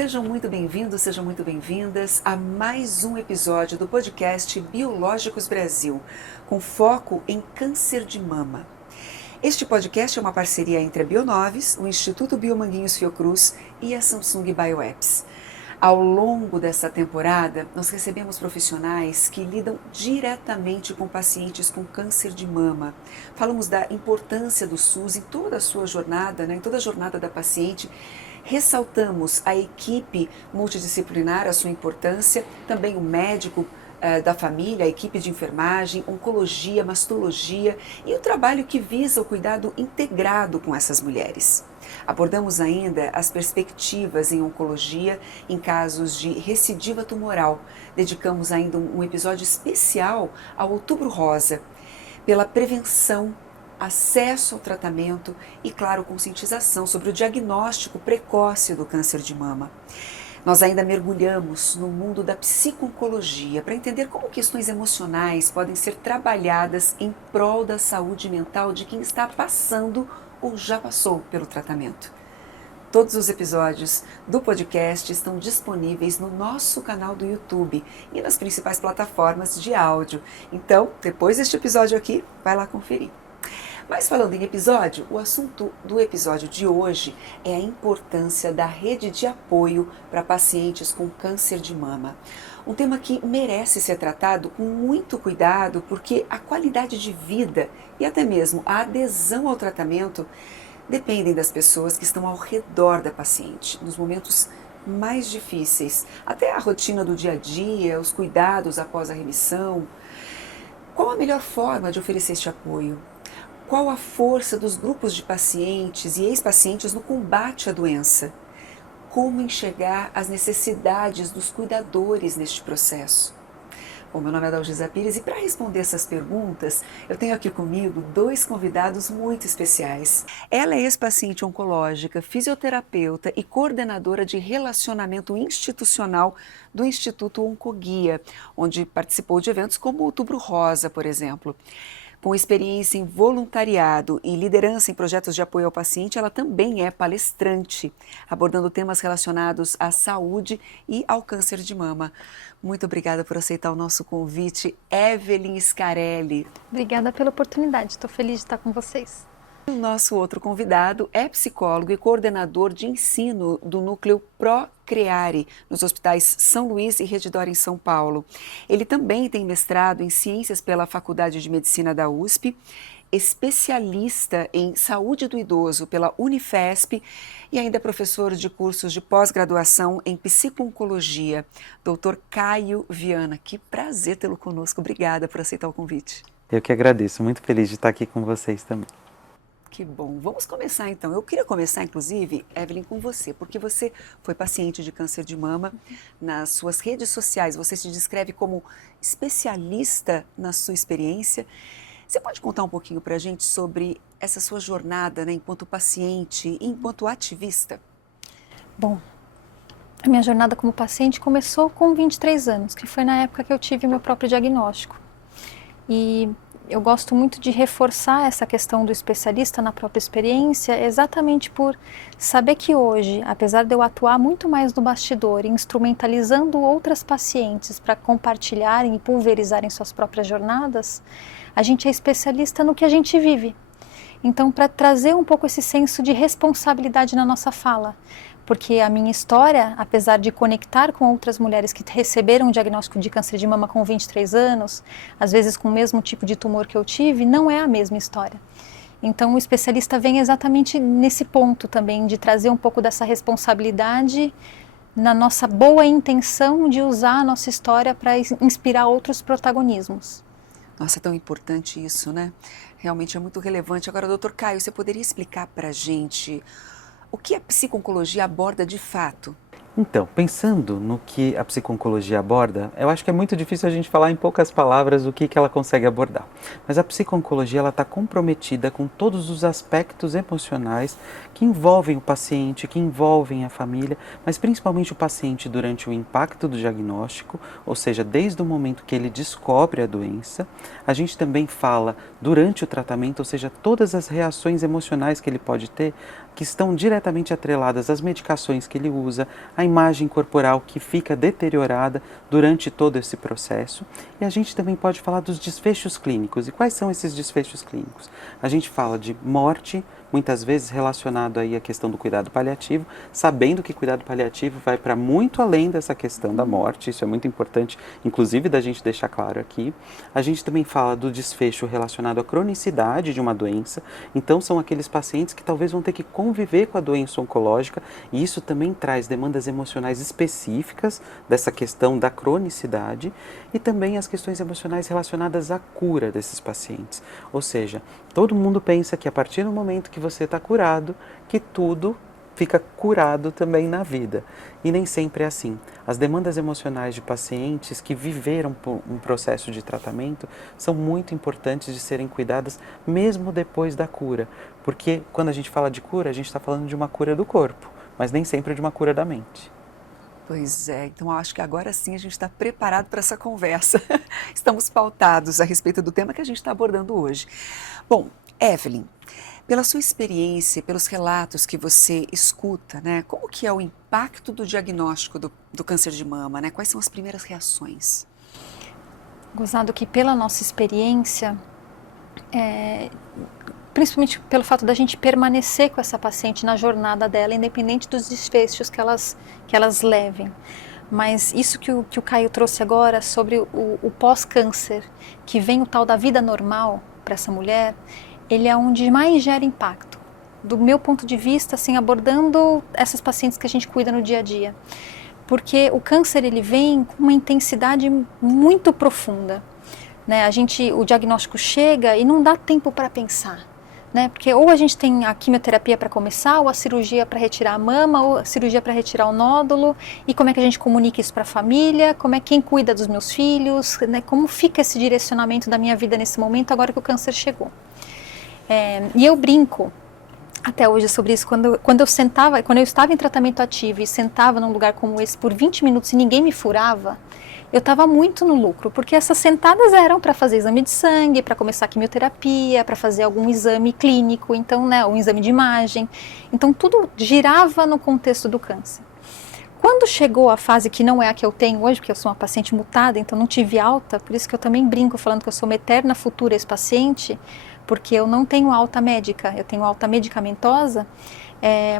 Sejam muito bem-vindos, sejam muito bem-vindas a mais um episódio do podcast Biológicos Brasil, com foco em câncer de mama. Este podcast é uma parceria entre a Bionoves, o Instituto Biomanguinhos Fiocruz e a Samsung Bioapps. Ao longo dessa temporada, nós recebemos profissionais que lidam diretamente com pacientes com câncer de mama. Falamos da importância do SUS em toda a sua jornada, em toda a jornada da paciente. Ressaltamos a equipe multidisciplinar, a sua importância, também o médico da família, a equipe de enfermagem, oncologia, mastologia e o trabalho que visa o cuidado integrado com essas mulheres. Abordamos ainda as perspectivas em oncologia em casos de recidiva tumoral. Dedicamos ainda um episódio especial ao Outubro Rosa, pela prevenção, acesso ao tratamento e, claro, conscientização sobre o diagnóstico precoce do câncer de mama. Nós ainda mergulhamos no mundo da psico-oncologia para entender como questões emocionais podem ser trabalhadas em prol da saúde mental de quem está passando ou já passou pelo tratamento. Todos os episódios do podcast estão disponíveis no nosso canal do YouTube e nas principais plataformas de áudio. Então, depois deste episódio aqui, vai lá conferir. Mas falando em episódio, o assunto do episódio de hoje é a importância da rede de apoio para pacientes com câncer de mama. Um tema que merece ser tratado com muito cuidado, porque a qualidade de vida e até mesmo a adesão ao tratamento dependem das pessoas que estão ao redor da paciente, nos momentos mais difíceis, até a rotina do dia a dia, os cuidados após a remissão. Qual a melhor forma de oferecer este apoio? Qual a força dos grupos de pacientes e ex-pacientes no combate à doença? Como enxergar as necessidades dos cuidadores neste processo? Bom, meu nome é Dalgisa Pires e para responder essas perguntas, eu tenho aqui comigo dois convidados muito especiais. Ela é ex-paciente oncológica, fisioterapeuta e coordenadora de relacionamento institucional do Instituto Oncoguia, onde participou de eventos como o Outubro Rosa, por exemplo. Com experiência em voluntariado e liderança em projetos de apoio ao paciente, ela também é palestrante, abordando temas relacionados à saúde e ao câncer de mama. Muito obrigada por aceitar o nosso convite, Evelyn Scarelli. Obrigada pela oportunidade, estou feliz de estar com vocês. O nosso outro convidado é psicólogo e coordenador de ensino do núcleo Procreare, nos hospitais São Luís e Redidor, em São Paulo. Ele também tem mestrado em Ciências pela Faculdade de Medicina da USP, especialista em saúde do idoso pela Unifesp e ainda é professor de cursos de pós-graduação em psico-oncologia. Dr. Caio Viana, que prazer tê-lo conosco. Obrigada por aceitar o convite. Eu que agradeço, muito feliz de estar aqui com vocês também. Que bom. Vamos começar então. Eu queria começar, inclusive, Evelyn, com você, porque você foi paciente de câncer de mama. Nas suas redes sociais, você se descreve como especialista na sua experiência. Você pode contar um pouquinho para a gente sobre essa sua jornada, enquanto paciente e enquanto ativista? Bom, a minha jornada como paciente começou com 23 anos, que foi na época que eu tive o meu próprio diagnóstico. E eu gosto muito de reforçar essa questão do especialista na própria experiência, exatamente por saber que hoje, apesar de eu atuar muito mais no bastidor, instrumentalizando outras pacientes para compartilharem e pulverizarem suas próprias jornadas, a gente é especialista no que a gente vive. Então, para trazer um pouco esse senso de responsabilidade na nossa fala, porque a minha história, apesar de conectar com outras mulheres que receberam o diagnóstico de câncer de mama com 23 anos, às vezes com o mesmo tipo de tumor que eu tive, não é a mesma história. Então o especialista vem exatamente nesse ponto também, de trazer um pouco dessa responsabilidade na nossa boa intenção de usar a nossa história para inspirar outros protagonismos. Nossa, é tão importante isso, né? Realmente é muito relevante. Agora, doutor Caio, você poderia explicar para a gente o que a psico-oncologia aborda de fato? Então, pensando no que a psico-oncologia aborda, eu acho que é muito difícil a gente falar em poucas palavras o que ela consegue abordar. Mas a psico-oncologia está comprometida com todos os aspectos emocionais que envolvem o paciente, que envolvem a família, mas principalmente o paciente durante o impacto do diagnóstico, ou seja, desde o momento que ele descobre a doença. A gente também fala durante o tratamento, ou seja, todas as reações emocionais que ele pode ter, que estão diretamente atreladas às medicações que ele usa, a imagem corporal que fica deteriorada durante todo esse processo. E a gente também pode falar dos desfechos clínicos. E quais são esses desfechos clínicos? A gente fala de morte, muitas vezes relacionado aí à questão do cuidado paliativo, sabendo que cuidado paliativo vai para muito além dessa questão da morte, isso é muito importante, inclusive da gente deixar claro aqui. A gente também fala do desfecho relacionado à cronicidade de uma doença, então são aqueles pacientes que talvez vão ter que conviver com a doença oncológica, e isso também traz demandas emocionais específicas dessa questão da cronicidade, e também as questões emocionais relacionadas à cura desses pacientes. Ou seja, todo mundo pensa que a partir do momento que você está curado, que tudo fica curado também na vida. E nem sempre é assim. As demandas emocionais de pacientes que viveram por um processo de tratamento são muito importantes de serem cuidadas mesmo depois da cura. Porque quando a gente fala de cura, a gente está falando de uma cura do corpo, mas nem sempre de uma cura da mente. Pois é, então acho que agora sim a gente está preparado para essa conversa. Estamos pautados a respeito do tema que a gente está abordando hoje. Bom, Evelyn, pela sua experiência, pelos relatos que você escuta, né, como que é o impacto do diagnóstico do câncer de mama, né? Quais são as primeiras reações? Gozado que pela nossa experiência, principalmente pelo fato da gente permanecer com essa paciente na jornada dela, independente dos desfechos que elas levem. Mas isso que o Caio trouxe agora sobre o pós-câncer, que vem o tal da vida normal para essa mulher, ele é onde mais gera impacto. Do meu ponto de vista, assim, abordando essas pacientes que a gente cuida no dia a dia. Porque o câncer, ele vem com uma intensidade muito profunda, né? O diagnóstico chega e não dá tempo para pensar, né? Porque ou a gente tem a quimioterapia para começar, ou a cirurgia para retirar a mama, ou a cirurgia para retirar o nódulo, e como é que a gente comunica isso para a família, quem cuida dos meus filhos, né? Como fica esse direcionamento da minha vida nesse momento, agora que o câncer chegou. E eu brinco até hoje sobre isso, quando eu estava em tratamento ativo e sentava num lugar como esse por 20 minutos e ninguém me furava, eu estava muito no lucro, porque essas sentadas eram para fazer exame de sangue, para começar a quimioterapia, para fazer algum exame clínico, então, né, um exame de imagem. Então tudo girava no contexto do câncer. Quando chegou a fase que não é a que eu tenho hoje, porque eu sou uma paciente mutada, então não tive alta, por isso que eu também brinco falando que eu sou uma eterna futura ex-paciente, porque eu não tenho alta médica, eu tenho alta medicamentosa,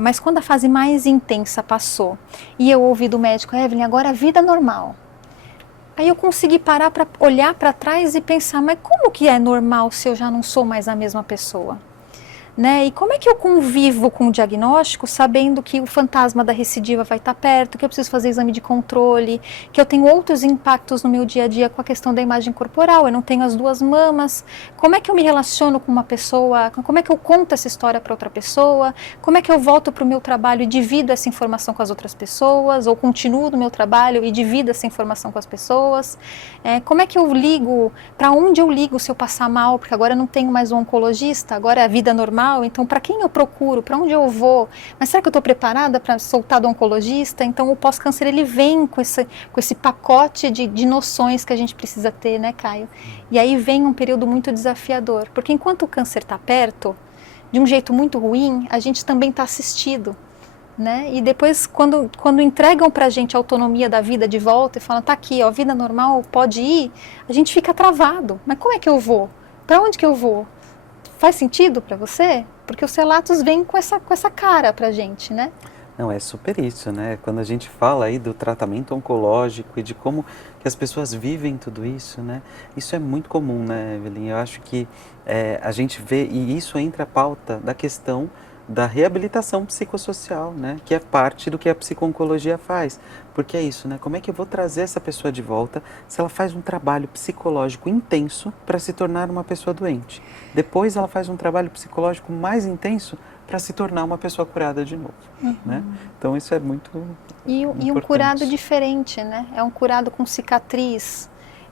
mas quando a fase mais intensa passou e eu ouvi do médico, Evelyn, agora a vida normal. Aí eu consegui parar para olhar para trás e pensar, mas como que é normal se eu já não sou mais a mesma pessoa? Né? E como é que eu convivo com o diagnóstico sabendo que o fantasma da recidiva vai estar perto, que eu preciso fazer exame de controle, que eu tenho outros impactos no meu dia a dia com a questão da imagem corporal, eu não tenho as duas mamas, como é que eu me relaciono com uma pessoa, como é que eu conto essa história para outra pessoa, como é que eu volto para o meu trabalho e divido essa informação com as outras pessoas, ou continuo no meu trabalho e divido essa informação com as pessoas, como é que eu ligo, para onde eu ligo se eu passar mal, porque agora eu não tenho mais um oncologista, agora é a vida normal. Então, para quem eu procuro, para onde eu vou? Mas será que eu estou preparada para soltar do oncologista? Então, o pós-câncer, ele vem com esse pacote de noções que a gente precisa ter, né, Caio? E aí vem um período muito desafiador, porque enquanto o câncer está perto, de um jeito muito ruim, a gente também está assistido, né? E depois, quando entregam para a gente a autonomia da vida de volta e falam, tá aqui, ó, vida normal, pode ir, a gente fica travado. Mas como é que eu vou? Para onde que eu vou? Faz sentido para você? Porque os relatos vêm com essa cara pra gente, né? Não, é super isso, né? Quando a gente fala aí do tratamento oncológico e de como que as pessoas vivem tudo isso, né? Isso é muito comum, né, Evelyn? Eu acho que a gente vê, e isso entra a pauta da questão da reabilitação psicossocial, né? Que é parte do que a psico-oncologia faz. Porque é isso, né? Como é que eu vou trazer essa pessoa de volta se ela faz um trabalho psicológico intenso para se tornar uma pessoa doente? Depois ela faz um trabalho psicológico mais intenso para se tornar uma pessoa curada de novo, né? Então isso é muito importante. E um curado diferente, né? É um curado com cicatriz,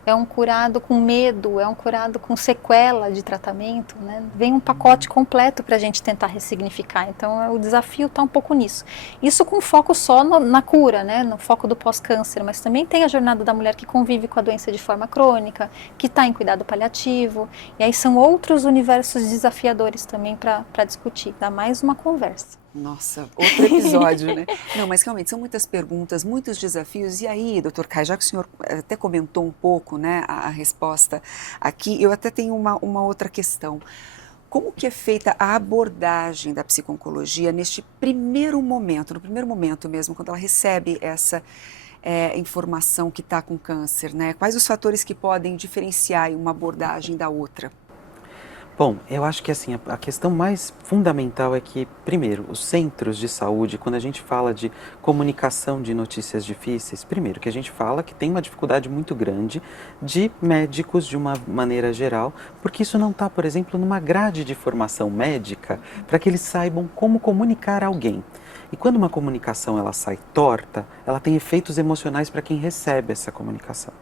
é um curado com medo, é um curado com sequela de tratamento, né? Vem um pacote completo para a gente tentar ressignificar. Então o desafio está um pouco nisso. Isso com foco só na cura, né? No foco do pós-câncer, mas também tem a jornada da mulher que convive com a doença de forma crônica, que está em cuidado paliativo, e aí são outros universos desafiadores também para discutir. Dá mais uma conversa. Nossa, outro episódio, né? Não, mas realmente são muitas perguntas, muitos desafios. E aí, doutor Caio, já que o senhor até comentou um pouco, né, a resposta aqui, eu até tenho uma outra questão. Como que é feita a abordagem da psico-oncologia neste primeiro momento, no primeiro momento mesmo, quando ela recebe essa informação que está com câncer, né? Quais os fatores que podem diferenciar uma abordagem da outra? Bom, eu acho que assim, a questão mais fundamental é que, primeiro, os centros de saúde, quando a gente fala de comunicação de notícias difíceis, primeiro, que a gente fala que tem uma dificuldade muito grande de médicos de uma maneira geral, porque isso não está, por exemplo, numa grade de formação médica para que eles saibam como comunicar a alguém. E quando uma comunicação ela sai torta, ela tem efeitos emocionais para quem recebe essa comunicação.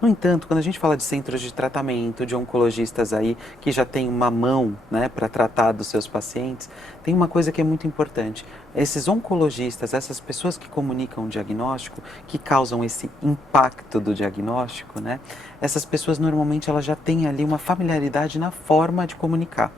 No entanto, quando a gente fala de centros de tratamento, de oncologistas aí que já tem uma mão, né, para tratar dos seus pacientes, tem uma coisa que é muito importante. Esses oncologistas, essas pessoas que comunicam o diagnóstico, que causam esse impacto do diagnóstico, né, essas pessoas normalmente elas já têm ali uma familiaridade na forma de comunicar.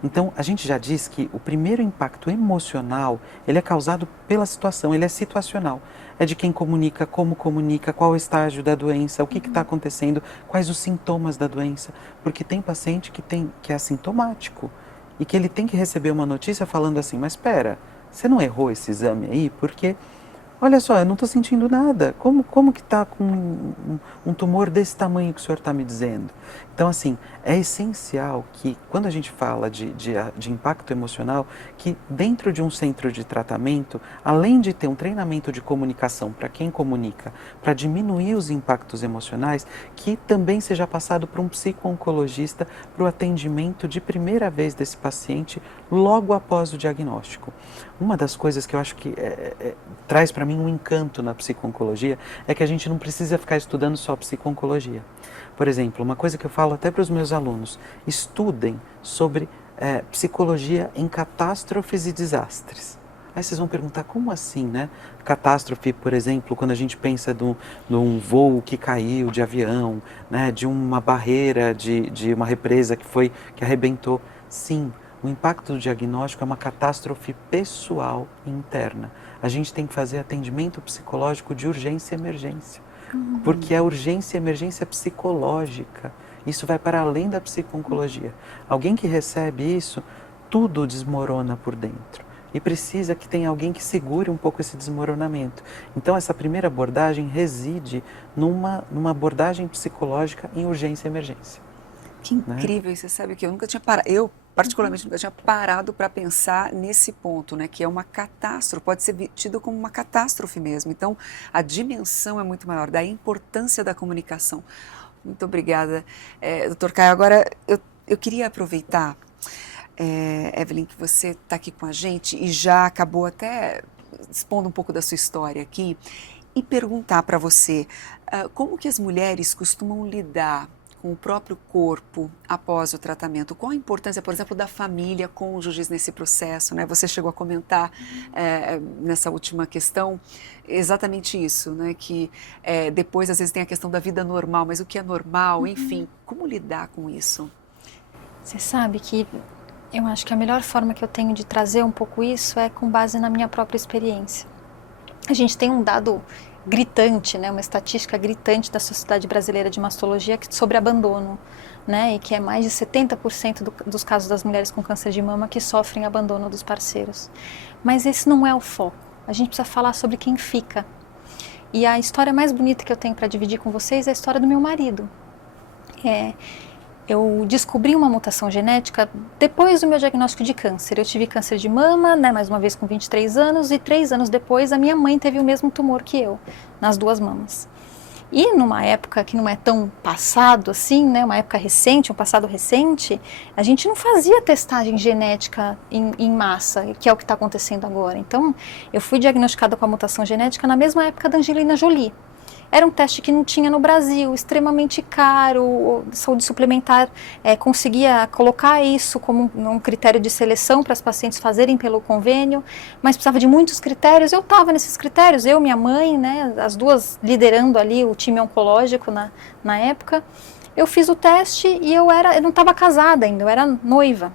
Então, a gente já diz que o primeiro impacto emocional, ele é causado pela situação, ele é situacional. É de quem comunica, como comunica, qual é o estágio da doença, o que está acontecendo, quais os sintomas da doença. Porque tem paciente que é assintomático e que ele tem que receber uma notícia falando assim, mas espera, você não errou esse exame aí? Porque, olha só, eu não estou sentindo nada. Como que está com um tumor desse tamanho que o senhor está me dizendo? Então, assim, é essencial que, quando a gente fala de impacto emocional, que dentro de um centro de tratamento, além de ter um treinamento de comunicação para quem comunica, para diminuir os impactos emocionais, que também seja passado por um psico-oncologista para o atendimento de primeira vez desse paciente logo após o diagnóstico. Uma das coisas que eu acho que traz para mim um encanto na psico-oncologia é que a gente não precisa ficar estudando só psico-oncologia. Por exemplo, uma coisa que eu falo até para os meus alunos, estudem sobre psicologia em catástrofes e desastres. Aí vocês vão perguntar, como assim, né? Catástrofe, por exemplo, quando a gente pensa de um voo que caiu de avião, né? De uma barreira, de uma represa que arrebentou. Sim, o impacto do diagnóstico é uma catástrofe pessoal e interna. A gente tem que fazer atendimento psicológico de urgência e emergência. Porque é urgência e emergência psicológica. Isso vai para além da psico-oncologia. Alguém que recebe isso, tudo desmorona por dentro. E precisa que tenha alguém que segure um pouco esse desmoronamento. Então, essa primeira abordagem reside numa abordagem psicológica em urgência e emergência. Que incrível, você sabe que eu nunca tinha parado, eu particularmente nunca tinha parado para pensar nesse ponto, né, que é uma catástrofe, pode ser tido como uma catástrofe mesmo, então a dimensão é muito maior, da importância da comunicação. Muito obrigada, doutor Caio. Agora, eu queria aproveitar, Evelyn, que você está aqui com a gente e já acabou até expondo um pouco da sua história aqui, e perguntar para você, como que as mulheres costumam lidar com o próprio corpo após o tratamento? Qual a importância, por exemplo, da família, cônjuges nesse processo, né? Você chegou a comentar nessa última questão exatamente isso, né? Que depois às vezes tem a questão da vida normal, mas o que é normal, enfim, como lidar com isso? Você sabe que eu acho que a melhor forma que eu tenho de trazer um pouco isso é com base na minha própria experiência. A gente tem um dado gritante, né, uma estatística gritante da Sociedade Brasileira de Mastologia sobre abandono, né, e que é mais de 70% dos casos das mulheres com câncer de mama que sofrem abandono dos parceiros. Mas esse não é o foco. A gente precisa falar sobre quem fica. E a história mais bonita que eu tenho para dividir com vocês é a história do meu marido. Eu descobri uma mutação genética depois do meu diagnóstico de câncer. Eu tive câncer de mama, né, mais uma vez com 23 anos, e 3 anos depois a minha mãe teve o mesmo tumor que eu, nas 2 mamas. E numa época que não é tão passado assim, né, uma época recente, um passado recente, a gente não fazia testagem genética em massa, que é o que está acontecendo agora. Então, eu fui diagnosticada com a mutação genética na mesma época da Angelina Jolie. Era um teste que não tinha no Brasil, extremamente caro, a saúde suplementar conseguia colocar isso como um critério de seleção para as pacientes fazerem pelo convênio, mas precisava de muitos critérios. Eu estava nesses critérios, eu, minha mãe, né, as duas liderando ali o time oncológico na época. Eu fiz o teste e eu não estava casada ainda, eu era noiva.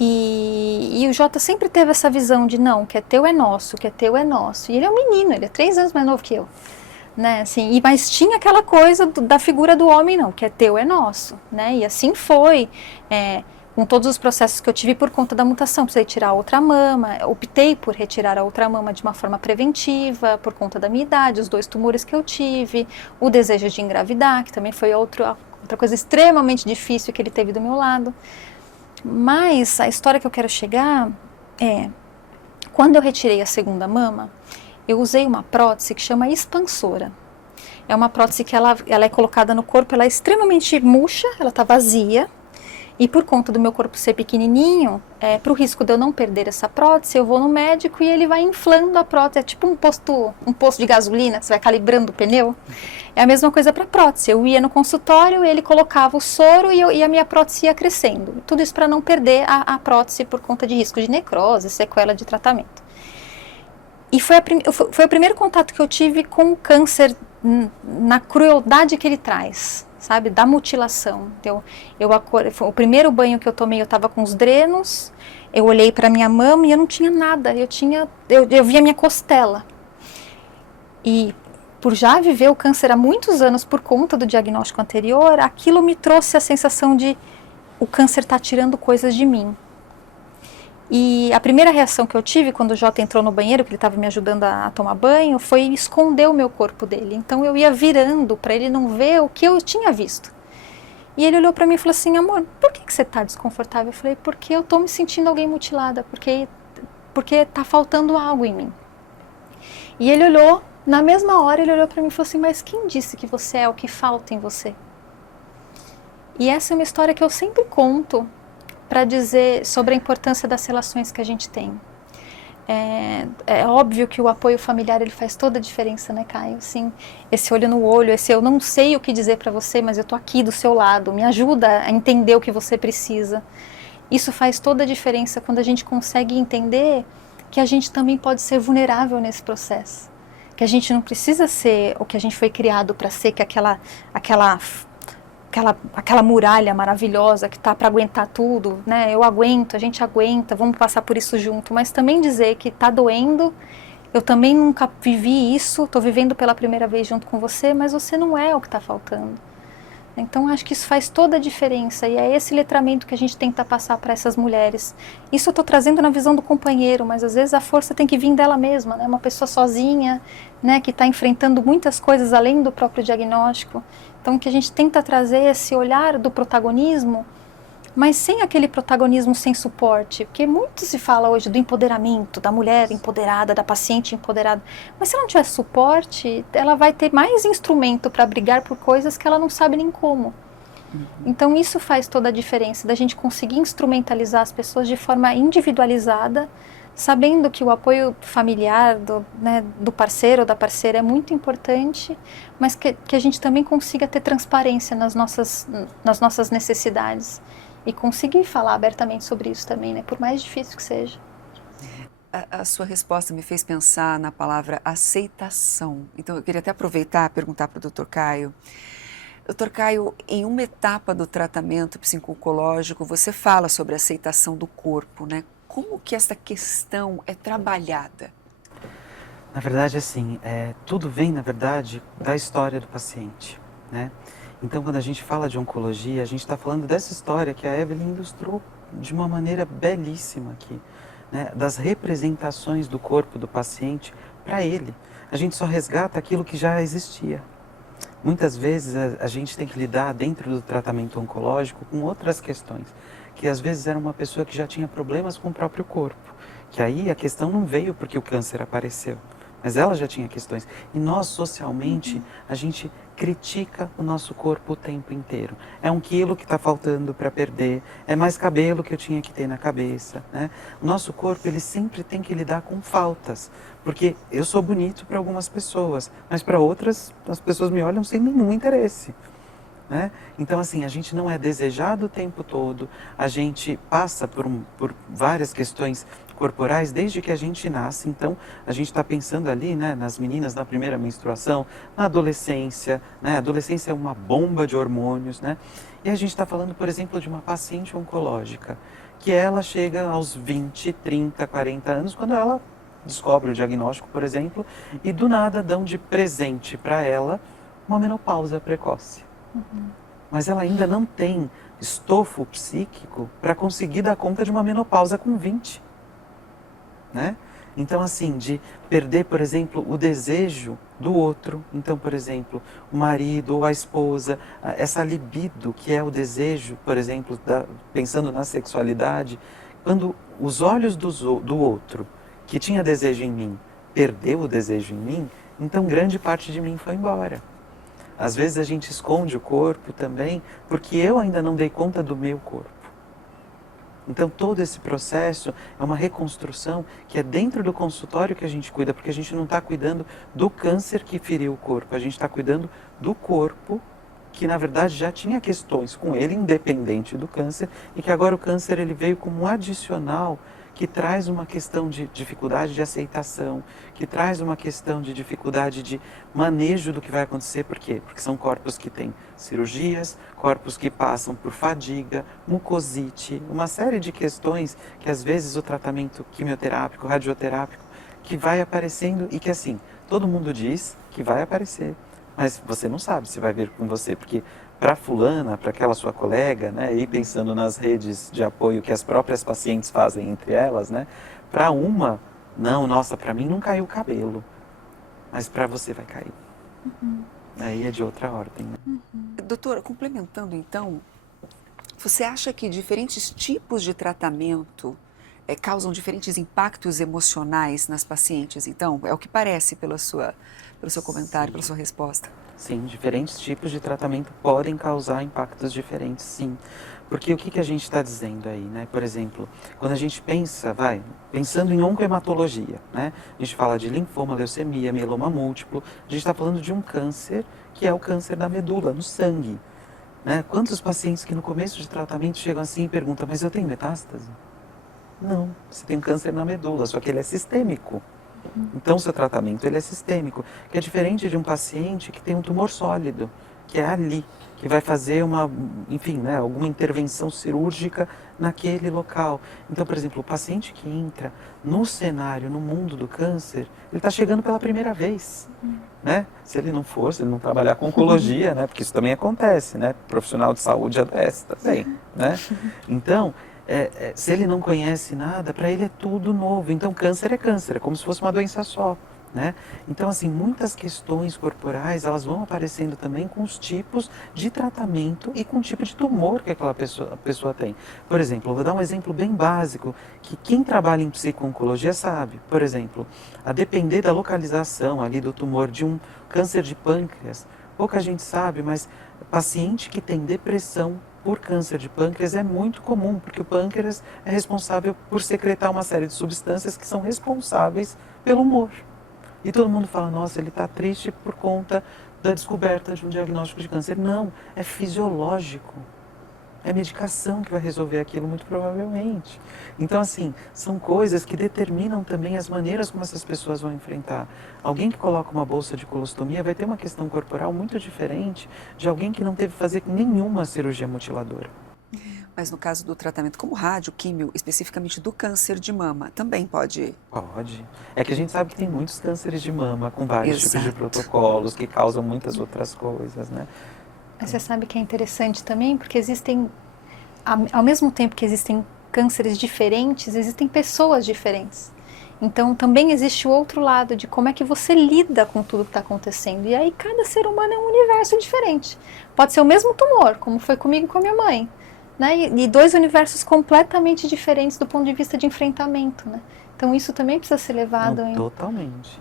E o Jota sempre teve essa visão de não, o que é teu é nosso, o que é teu é nosso. E ele é um menino, ele é 3 anos mais novo que eu. Né, assim, mas tinha aquela coisa da figura do homem, não, o que é teu é nosso. Né, e assim foi, com todos os processos que eu tive por conta da mutação. Precisei tirar a outra mama, optei por retirar a outra mama de uma forma preventiva, por conta da minha idade, os 2 tumores que eu tive, o desejo de engravidar, que também foi outra coisa extremamente difícil que ele teve do meu lado. Mas a história que eu quero chegar é, quando eu retirei a segunda mama, eu usei uma prótese que chama expansora. É uma prótese que ela é colocada no corpo, ela é extremamente murcha, ela está vazia. E por conta do meu corpo ser pequenininho, para o risco de eu não perder essa prótese, eu vou no médico e ele vai inflando a prótese. É tipo um posto de gasolina, que você vai calibrando o pneu. É a mesma coisa para a prótese. Eu ia no consultório, ele colocava o soro e a minha prótese ia crescendo. Tudo isso para não perder a prótese por conta de risco de necrose, sequela de tratamento. E foi o primeiro contato que eu tive com o câncer na crueldade que ele traz. Sabe, da mutilação. O primeiro banho que eu tomei, eu estava com os drenos, eu olhei para minha mama e eu não tinha nada, eu via minha costela. E por já viver o câncer há muitos anos por conta do diagnóstico anterior, aquilo me trouxe a sensação de o câncer está tirando coisas de mim. E a primeira reação que eu tive quando o Jota entrou no banheiro, que ele estava me ajudando a tomar banho, foi esconder o meu corpo dele. Então eu ia virando para ele não ver o que eu tinha visto. E ele olhou para mim e falou assim: amor, por que você está desconfortável? Eu falei: porque eu estou me sentindo alguém mutilada, porque está faltando algo em mim. E ele olhou, na mesma hora ele olhou para mim e falou assim: mas quem disse que você é o que falta em você? E essa é uma história que eu sempre conto para dizer sobre a importância das relações que a gente tem. É óbvio que o apoio familiar ele faz toda a diferença, né, Caio? Assim, esse olho no olho, esse eu não sei o que dizer para você, mas eu tô aqui do seu lado, me ajuda a entender o que você precisa. Isso faz toda a diferença quando a gente consegue entender que a gente também pode ser vulnerável nesse processo. Que a gente não precisa ser o que a gente foi criado para ser, que é aquela muralha maravilhosa que está para aguentar tudo, né? Eu aguento, a gente aguenta, vamos passar por isso junto. Mas também dizer que está doendo, eu também nunca vivi isso, estou vivendo pela primeira vez junto com você, mas você não é o que está faltando. Então acho que isso faz toda a diferença e é esse letramento que a gente tenta passar para essas mulheres. Isso eu estou trazendo na visão do companheiro, mas às vezes a força tem que vir dela mesma, né? Uma pessoa sozinha, né? Que está enfrentando muitas coisas além do próprio diagnóstico. Então que a gente tenta trazer esse olhar do protagonismo, mas sem aquele protagonismo sem suporte, porque muito se fala hoje do empoderamento, da mulher empoderada, da paciente empoderada, mas se ela não tiver suporte, ela vai ter mais instrumento para brigar por coisas que ela não sabe nem como. Então isso faz toda a diferença, da gente conseguir instrumentalizar as pessoas de forma individualizada, sabendo que o apoio familiar do parceiro ou da parceira é muito importante, mas que a gente também consiga ter transparência nas nossas necessidades. E conseguir falar abertamente sobre isso também, né? Por mais difícil que seja. A sua resposta me fez pensar na palavra aceitação. Então, eu queria até aproveitar e perguntar para o Dr. Caio. Dr. Caio, em uma etapa do tratamento psico-oncológico, você fala sobre a aceitação do corpo, né? Como que essa questão é trabalhada? Na verdade, assim, tudo vem, na verdade, da história do paciente, né? Então, quando a gente fala de oncologia, a gente está falando dessa história que a Evelyn ilustrou de uma maneira belíssima aqui, né? Das representações do corpo do paciente para ele. A gente só resgata aquilo que já existia. Muitas vezes a gente tem que lidar dentro do tratamento oncológico com outras questões, que às vezes era uma pessoa que já tinha problemas com o próprio corpo, que aí a questão não veio porque o câncer apareceu, mas ela já tinha questões. E nós, socialmente, a gente critica o nosso corpo o tempo inteiro. É 1 quilo que está faltando para perder, é mais cabelo que eu tinha que ter na cabeça, né? O nosso corpo, ele sempre tem que lidar com faltas, porque eu sou bonito para algumas pessoas, mas para outras, as pessoas me olham sem nenhum interesse. Né? Então, assim, a gente não é desejado o tempo todo, a gente passa por várias questões corporais desde que a gente nasce. Então, a gente está pensando ali, né, nas meninas na primeira menstruação, na adolescência, né? A adolescência é uma bomba de hormônios, né? E a gente está falando, por exemplo, de uma paciente oncológica, que ela chega aos 20, 30, 40 anos, quando ela descobre o diagnóstico, por exemplo, e do nada dão de presente para ela uma menopausa precoce. Mas ela ainda não tem estofo psíquico para conseguir dar conta de uma menopausa com 20. Né? Então, assim, de perder, por exemplo, o desejo do outro. Então, por exemplo, o marido ou a esposa, essa libido que é o desejo, por exemplo, pensando na sexualidade, quando os olhos do outro, que tinha desejo em mim, perdeu o desejo em mim, então grande parte de mim foi embora. Às vezes a gente esconde o corpo também, porque eu ainda não dei conta do meu corpo. Então todo esse processo é uma reconstrução que é dentro do consultório que a gente cuida, porque a gente não está cuidando do câncer que feriu o corpo, a gente está cuidando do corpo que na verdade já tinha questões com ele, independente do câncer, e que agora o câncer ele veio como um adicional que traz uma questão de dificuldade de aceitação, que traz uma questão de dificuldade de manejo do que vai acontecer. Por quê? Porque são corpos que têm cirurgias, corpos que passam por fadiga, mucosite, uma série de questões que às vezes o tratamento quimioterápico, radioterápico, que vai aparecendo e que assim, todo mundo diz que vai aparecer, mas você não sabe se vai vir com você, porque para fulana, para aquela sua colega, né, e pensando nas redes de apoio que as próprias pacientes fazem entre elas, né, para uma, não, nossa, para mim não caiu o cabelo, mas para você vai cair. Aí é de outra ordem. Né? Doutora, complementando então, você acha que diferentes tipos de tratamento causam diferentes impactos emocionais nas pacientes? Então, é o que parece pelo seu comentário, pela sua resposta. Sim, diferentes tipos de tratamento podem causar impactos diferentes, sim. Porque o que a gente está dizendo aí, né? Por exemplo, quando a gente pensa, pensando em oncohematologia, né? A gente fala de linfoma, leucemia, mieloma múltiplo, a gente está falando de um câncer que é o câncer da medula, no sangue. Né? Quantos pacientes que no começo de tratamento chegam assim e perguntam, mas eu tenho metástase? Não, você tem um câncer na medula, só que ele é sistêmico. Então, o seu tratamento ele é sistêmico, que é diferente de um paciente que tem um tumor sólido, que é ali, que vai fazer alguma intervenção cirúrgica naquele local. Então, por exemplo, o paciente que entra no cenário, no mundo do câncer, ele está chegando pela primeira vez. Né? Se ele não trabalhar com oncologia, né? Porque isso também acontece, né? Profissional de saúde adoece também, né? Então, se ele não conhece nada, para ele é tudo novo. Então, câncer, é como se fosse uma doença só. Né? Então, assim, muitas questões corporais, elas vão aparecendo também com os tipos de tratamento e com o tipo de tumor que aquela pessoa tem. Por exemplo, eu vou dar um exemplo bem básico, que quem trabalha em psico-oncologia sabe. Por exemplo, a depender da localização ali do tumor de um câncer de pâncreas, pouca gente sabe, mas paciente que tem depressão por câncer de pâncreas é muito comum, porque o pâncreas é responsável por secretar uma série de substâncias que são responsáveis pelo humor. E todo mundo fala, nossa, ele está triste por conta da descoberta de um diagnóstico de câncer. Não, é fisiológico. É medicação que vai resolver aquilo, muito provavelmente. Então, assim, são coisas que determinam também as maneiras como essas pessoas vão enfrentar. Alguém que coloca uma bolsa de colostomia vai ter uma questão corporal muito diferente de alguém que não teve que fazer nenhuma cirurgia mutiladora. Mas no caso do tratamento como rádio, químio, especificamente do câncer de mama, também pode? Pode. É que a gente sabe que tem muitos cânceres de mama com vários tipos de protocolos que causam muitas outras coisas, né? Mas você sabe que é interessante também, porque existem, ao mesmo tempo que existem cânceres diferentes, existem pessoas diferentes. Então também existe o outro lado de como é que você lida com tudo que está acontecendo. E aí cada ser humano é um universo diferente. Pode ser o mesmo tumor, como foi comigo e com a minha mãe. Né? E dois universos completamente diferentes do ponto de vista de enfrentamento, né? Então isso também precisa ser levado em... Totalmente.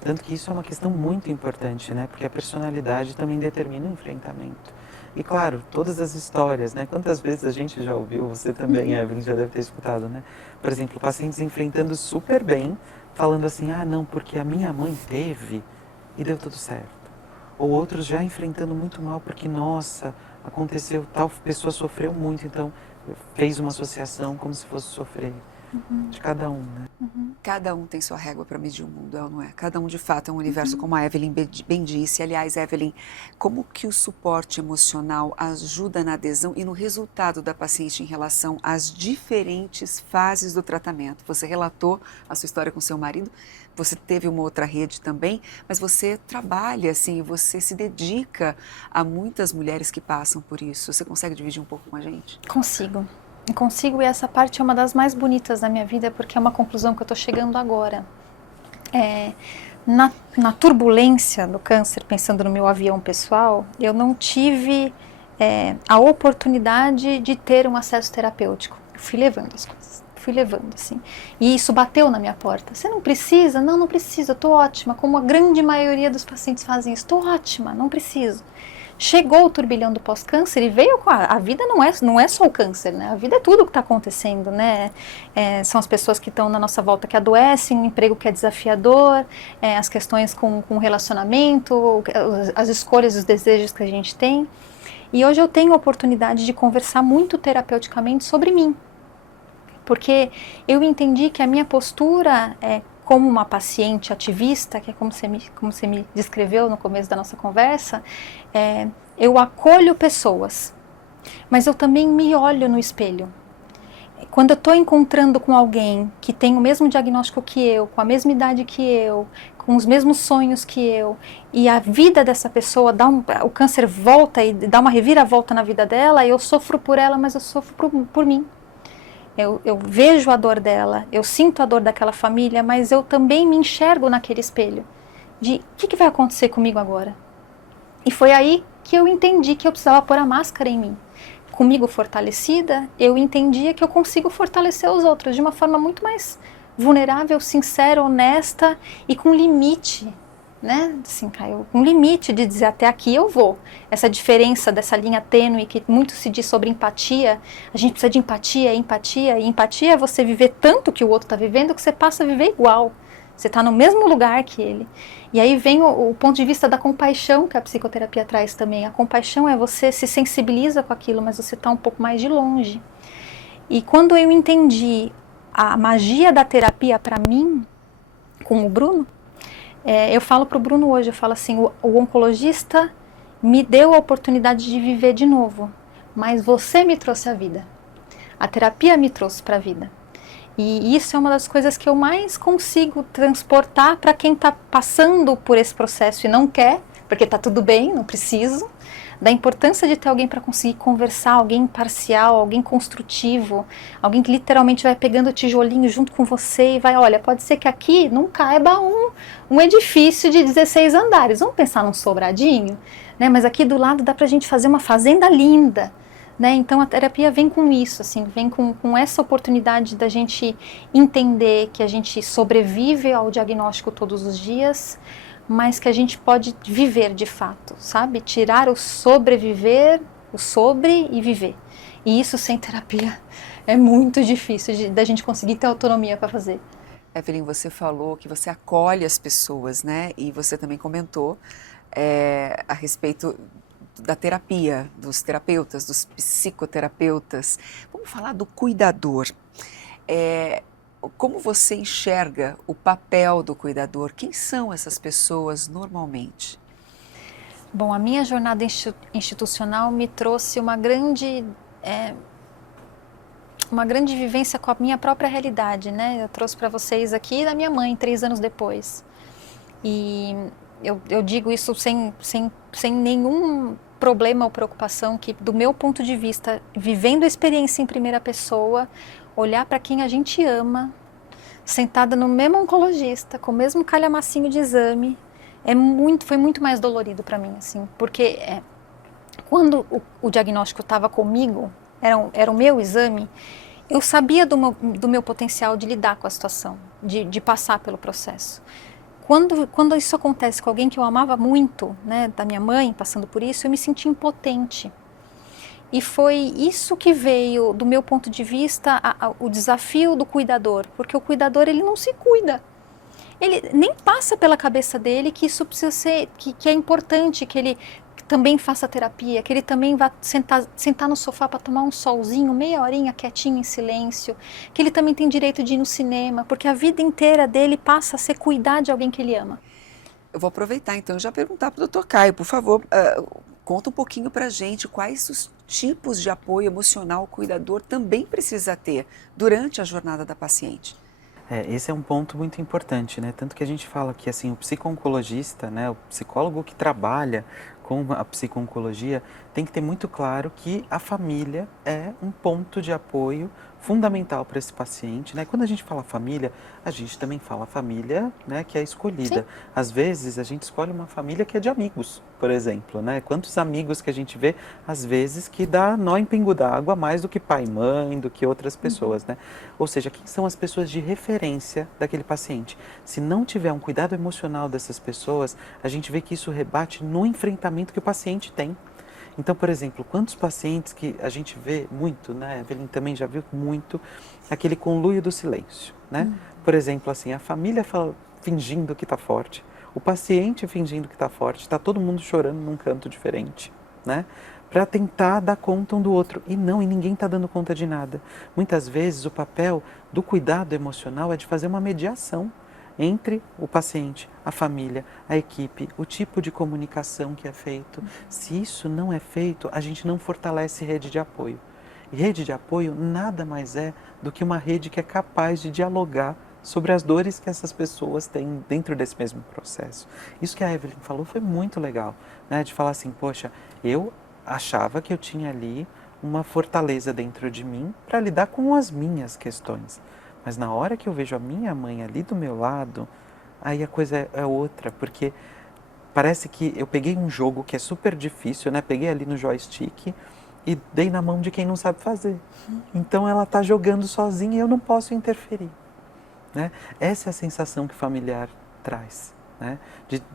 Tanto que isso é uma questão muito importante, né? Porque a personalidade também determina o enfrentamento. E claro, todas as histórias, né? Quantas vezes a gente já ouviu, você também, Evelyn, já deve ter escutado, né? Por exemplo, pacientes enfrentando super bem, falando assim, não, porque a minha mãe teve e deu tudo certo. Ou outros já enfrentando muito mal, porque, nossa, aconteceu, tal pessoa sofreu muito, então fez uma associação como se fosse sofrer. De cada um, né? Cada um tem sua régua para medir o mundo, é ou não é? Cada um, de fato, é um universo, como a Evelyn bem disse. Aliás, Evelyn, como que o suporte emocional ajuda na adesão e no resultado da paciente em relação às diferentes fases do tratamento? Você relatou a sua história com seu marido, você teve uma outra rede também, mas você trabalha, assim, você se dedica a muitas mulheres que passam por isso. Você consegue dividir um pouco com a gente? Consigo, e essa parte é uma das mais bonitas da minha vida, porque é uma conclusão que eu estou chegando agora. Na turbulência do câncer, pensando no meu avião pessoal, eu não tive a oportunidade de ter um acesso terapêutico. Eu fui levando as coisas, assim. E isso bateu na minha porta. Você não precisa? Não preciso, eu estou ótima. Como a grande maioria dos pacientes fazem isso. Estou ótima, não preciso. Chegou o turbilhão do pós-câncer e veio com a vida não é só o câncer, né? A vida é tudo que está acontecendo, né? São as pessoas que estão na nossa volta que adoecem, um emprego que é desafiador, as questões com o relacionamento, as escolhas, os desejos que a gente tem. E hoje eu tenho a oportunidade de conversar muito terapeuticamente sobre mim, porque eu entendi que a minha postura como uma paciente ativista, que é como você me descreveu no começo da nossa conversa, eu acolho pessoas, mas eu também me olho no espelho. Quando eu estou encontrando com alguém que tem o mesmo diagnóstico que eu, com a mesma idade que eu, com os mesmos sonhos que eu, e a vida dessa pessoa, o câncer volta e dá uma reviravolta na vida dela, eu sofro por ela, mas eu sofro por mim. Eu vejo a dor dela, eu sinto a dor daquela família, mas eu também me enxergo naquele espelho de o que vai acontecer comigo agora? E foi aí que eu entendi que eu precisava pôr a máscara em mim. Comigo fortalecida, eu entendia que eu consigo fortalecer os outros de uma forma muito mais vulnerável, sincera, honesta e com limite, né? Assim, Caio, um limite de dizer até aqui eu vou. Essa diferença dessa linha tênue que muito se diz sobre empatia, a gente precisa de empatia, e empatia é você viver tanto que o outro está vivendo que você passa a viver igual. Você está no mesmo lugar que ele. E aí vem o ponto de vista da compaixão que a psicoterapia traz também. A compaixão é você se sensibiliza com aquilo, mas você está um pouco mais de longe. E quando eu entendi a magia da terapia para mim, com o Bruno, eu falo para o Bruno hoje, eu falo assim, o oncologista me deu a oportunidade de viver de novo, mas você me trouxe a vida. A terapia me trouxe para a vida. E isso é uma das coisas que eu mais consigo transportar para quem está passando por esse processo e não quer, porque está tudo bem, não preciso, da importância de ter alguém para conseguir conversar, alguém imparcial, alguém construtivo, alguém que literalmente vai pegando o tijolinho junto com você e vai, olha, pode ser que aqui não caiba um edifício de 16 andares, vamos pensar num sobradinho, né? Mas aqui do lado dá para a gente fazer uma fazenda linda, né? Então a terapia vem com isso, assim, vem com essa oportunidade da gente entender que a gente sobrevive ao diagnóstico todos os dias, mas que a gente pode viver de fato, sabe? Tirar o sobreviver, o sobre e viver. E isso sem terapia é muito difícil da gente conseguir ter autonomia para fazer. Evelyn, você falou que você acolhe as pessoas, né? E você também comentou a respeito da terapia, dos terapeutas, dos psicoterapeutas. Vamos falar do cuidador. Como você enxerga o papel do cuidador? Quem são essas pessoas normalmente? Bom, a minha jornada institucional me trouxe uma grande vivência com a minha própria realidade, né? Eu trouxe para vocês aqui da minha mãe, 3 anos depois. E eu digo isso sem nenhum problema ou preocupação, que do meu ponto de vista, vivendo a experiência em primeira pessoa, olhar para quem a gente ama, sentada no mesmo oncologista, com o mesmo calhamacinho de exame, foi muito mais dolorido para mim, assim, porque quando o diagnóstico estava comigo, era o meu exame, eu sabia do meu potencial de lidar com a situação, de passar pelo processo. Quando isso acontece com alguém que eu amava muito, né, da minha mãe passando por isso, eu me senti impotente. E foi isso que veio, do meu ponto de vista, o desafio do cuidador, porque o cuidador ele não se cuida. Ele nem passa pela cabeça dele que isso precisa ser, que é importante, que ele também faça terapia, que ele também vá sentar no sofá para tomar um solzinho, meia horinha quietinho em silêncio, que ele também tem direito de ir no cinema, porque a vida inteira dele passa a ser cuidar de alguém que ele ama. Eu vou aproveitar então e já perguntar para o Dr. Caio, por favor, conta um pouquinho para a gente quais os tipos de apoio emocional o cuidador também precisa ter durante a jornada da paciente. Esse é um ponto muito importante, né? Tanto que a gente fala que assim, o psico-oncologista, né, o psicólogo que trabalha com a psico-oncologia, tem que ter muito claro que a família é um ponto de apoio fundamental para esse paciente, né? Quando a gente fala família, a gente também fala família, né, que é escolhida. Sim. Às vezes a gente escolhe uma família que é de amigos, por exemplo, né? Quantos amigos que a gente vê, às vezes, que dá nó em pingo d'água mais do que pai e mãe, do que outras pessoas, né? Ou seja, quem são as pessoas de referência daquele paciente? Se não tiver um cuidado emocional dessas pessoas, a gente vê que isso rebate no enfrentamento que o paciente tem. Então, por exemplo, quantos pacientes que a gente vê muito, né? A Evelyn também já viu muito, aquele conluio do silêncio, né? Por exemplo, assim, a família fingindo que está forte, o paciente fingindo que está forte, está todo mundo chorando num canto diferente, né? Para tentar dar conta um do outro. E ninguém está dando conta de nada. Muitas vezes o papel do cuidado emocional é de fazer uma mediação entre o paciente, a família, a equipe, o tipo de comunicação que é feito. Se isso não é feito, a gente não fortalece rede de apoio. E rede de apoio nada mais é do que uma rede que é capaz de dialogar sobre as dores que essas pessoas têm dentro desse mesmo processo. Isso que a Evelyn falou foi muito legal, né? De falar assim, poxa, eu achava que eu tinha ali uma fortaleza dentro de mim para lidar com as minhas questões. Mas na hora que eu vejo a minha mãe ali do meu lado, aí a coisa é outra, porque parece que eu peguei um jogo que é super difícil, né? Peguei ali no joystick e dei na mão de quem não sabe fazer. Então ela está jogando sozinha e eu não posso interferir, né? Essa é a sensação que o familiar traz, né?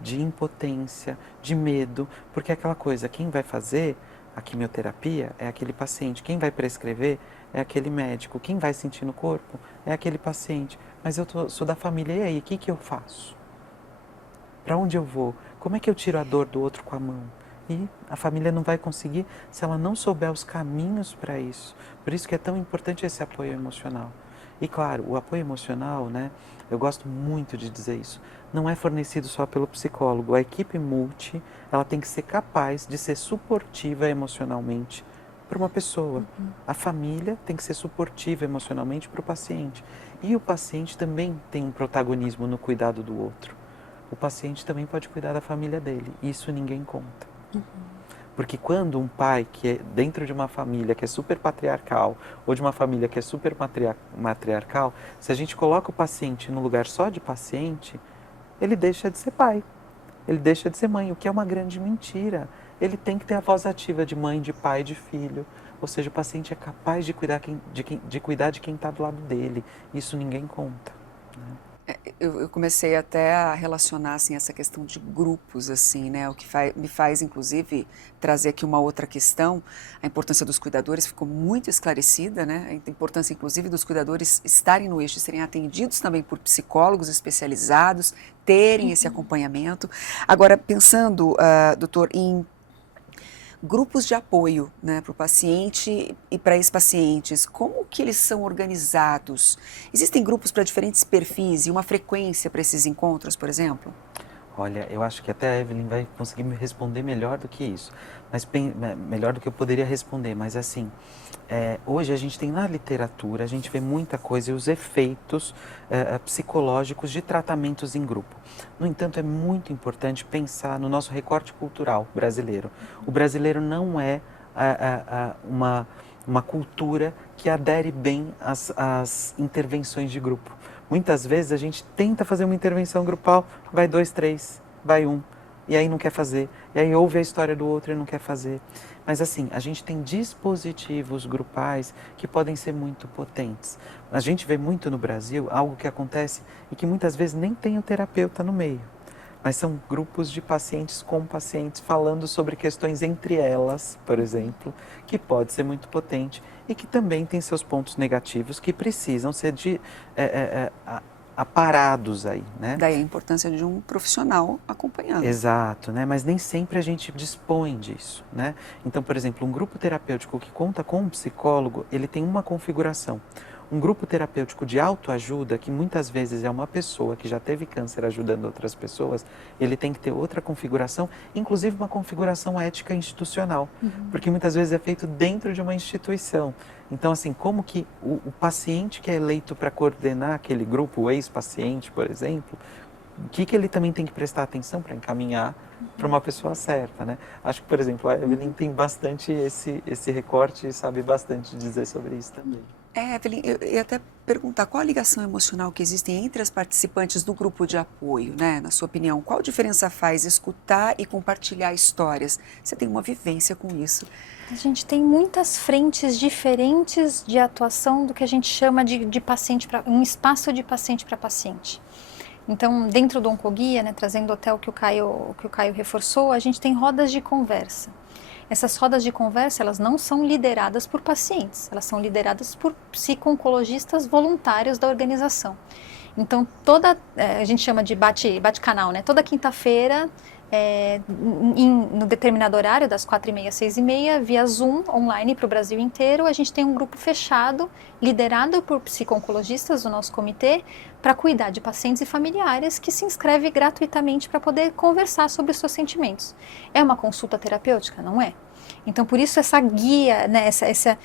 De impotência, de medo, porque é aquela coisa, quem vai fazer a quimioterapia é aquele paciente, quem vai prescrever é aquele médico, quem vai sentir no corpo é aquele paciente. Mas eu sou da família, e aí, o que eu faço? Para onde eu vou? Como é que eu tiro a dor do outro com a mão? E a família não vai conseguir se ela não souber os caminhos para isso. Por isso que é tão importante esse apoio emocional. E claro, o apoio emocional, né, eu gosto muito de dizer isso, não é fornecido só pelo psicólogo. A equipe multi, ela tem que ser capaz de ser suportiva emocionalmente para uma pessoa. A família tem que ser suportiva emocionalmente para o paciente. E o paciente também tem um protagonismo no cuidado do outro. O paciente também pode cuidar da família dele. Isso ninguém conta. Porque quando um pai que é dentro de uma família que é super patriarcal ou de uma família que é super matriarcal, se a gente coloca o paciente no lugar só de paciente, ele deixa de ser pai, ele deixa de ser mãe, o que é uma grande mentira. Ele tem que ter a voz ativa de mãe, de pai, de filho. Ou seja, o paciente é capaz de cuidar de quem está do lado dele. Isso ninguém conta, né? Eu comecei até a relacionar assim, essa questão de grupos, assim, né? O que me faz, inclusive, trazer aqui uma outra questão. A importância dos cuidadores ficou muito esclarecida, né? A importância, inclusive, dos cuidadores estarem no eixo, serem atendidos também por psicólogos especializados, terem esse acompanhamento. Agora, pensando, doutor, em grupos de apoio, né, para o paciente e para ex-pacientes, como que eles são organizados? Existem grupos para diferentes perfis e uma frequência para esses encontros, por exemplo? Olha, eu acho que até a Evelyn vai conseguir me responder melhor do que isso, mas melhor do que eu poderia responder, mas assim, hoje a gente tem na literatura, a gente vê muita coisa e os efeitos psicológicos de tratamentos em grupo. No entanto, é muito importante pensar no nosso recorte cultural brasileiro. O brasileiro não é uma cultura que adere bem às intervenções de grupo. Muitas vezes a gente tenta fazer uma intervenção grupal, vai 2, 3, vai 1, e aí não quer fazer. E aí ouve a história do outro e não quer fazer. Mas assim, a gente tem dispositivos grupais que podem ser muito potentes. A gente vê muito no Brasil algo que acontece e que muitas vezes nem tem o terapeuta no meio. Mas são grupos de pacientes com pacientes falando sobre questões entre elas, por exemplo, que pode ser muito potente e que também tem seus pontos negativos que precisam ser aparados aí, né? Daí a importância de um profissional acompanhando. Exato, né? Mas nem sempre a gente dispõe disso, né? Então, por exemplo, um grupo terapêutico que conta com um psicólogo, ele tem uma configuração. Um grupo terapêutico de autoajuda, que muitas vezes é uma pessoa que já teve câncer ajudando outras pessoas, ele tem que ter outra configuração, inclusive uma configuração ética institucional, porque muitas vezes é feito dentro de uma instituição. Então, assim, como que o paciente que é eleito para coordenar aquele grupo, o ex-paciente, por exemplo, o que ele também tem que prestar atenção para encaminhar para uma pessoa certa, né? Acho que, por exemplo, a Evelyn tem bastante esse recorte e sabe bastante dizer sobre isso também. Evelyn, eu ia até perguntar qual a ligação emocional que existe entre as participantes do grupo de apoio, né? Na sua opinião, qual diferença faz escutar e compartilhar histórias? Você tem uma vivência com isso. A gente tem muitas frentes diferentes de atuação do que a gente chama de paciente para um espaço de paciente para paciente. Então, dentro do Oncoguia, né, trazendo até o que o Caio reforçou, a gente tem rodas de conversa. Essas rodas de conversa, elas não são lideradas por pacientes, elas são lideradas por psico-oncologistas voluntários da organização. Então, a gente chama de bate-canal, né? Toda quinta-feira, no determinado horário, das 4h30 às 6h30, via Zoom, online para o Brasil inteiro, a gente tem um grupo fechado, liderado por psico-oncologistas do nosso comitê, para cuidar de pacientes e familiares que se inscreve gratuitamente para poder conversar sobre os seus sentimentos. É uma consulta terapêutica? Não é. Então, por isso essa guia, né, esse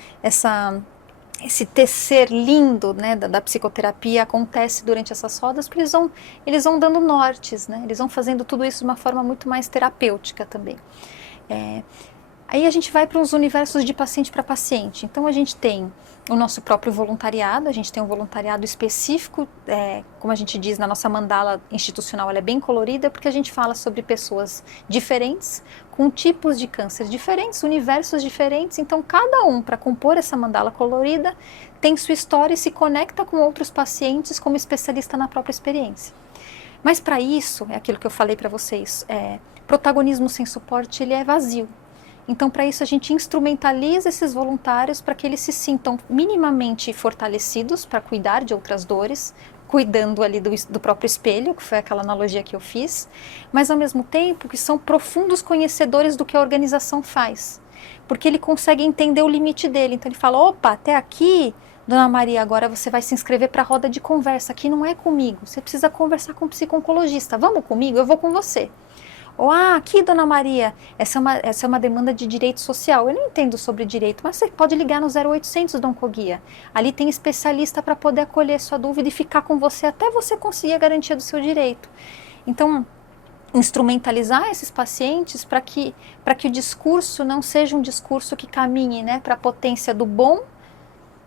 tecer lindo, né, da psicoterapia acontece durante essas rodas, porque eles vão dando nortes, né, eles vão fazendo tudo isso de uma forma muito mais terapêutica também. Aí a gente vai para os universos de paciente para paciente. Então a gente tem o nosso próprio voluntariado, a gente tem um voluntariado específico, como a gente diz na nossa mandala institucional, ela é bem colorida, porque a gente fala sobre pessoas diferentes, com tipos de câncer diferentes, universos diferentes, então cada um, para compor essa mandala colorida, tem sua história e se conecta com outros pacientes como especialista na própria experiência. Mas para isso, é aquilo que eu falei para vocês, protagonismo sem suporte, ele é vazio. Então, para isso, a gente instrumentaliza esses voluntários para que eles se sintam minimamente fortalecidos para cuidar de outras dores, cuidando ali do próprio espelho, que foi aquela analogia que eu fiz, mas ao mesmo tempo que são profundos conhecedores do que a organização faz, porque ele consegue entender o limite dele. Então, ele fala, opa, até aqui, Dona Maria, agora você vai se inscrever para a roda de conversa, aqui não é comigo, você precisa conversar com um psico-oncologista, vamos comigo, eu vou com você. Ou, aqui, Dona Maria, essa é uma demanda de direito social. Eu não entendo sobre direito, mas você pode ligar no 0800 do Oncoguia. Ali tem especialista para poder acolher sua dúvida e ficar com você até você conseguir a garantia do seu direito. Então, instrumentalizar esses pacientes para que o discurso não seja um discurso que caminhe, né, para a potência do bom,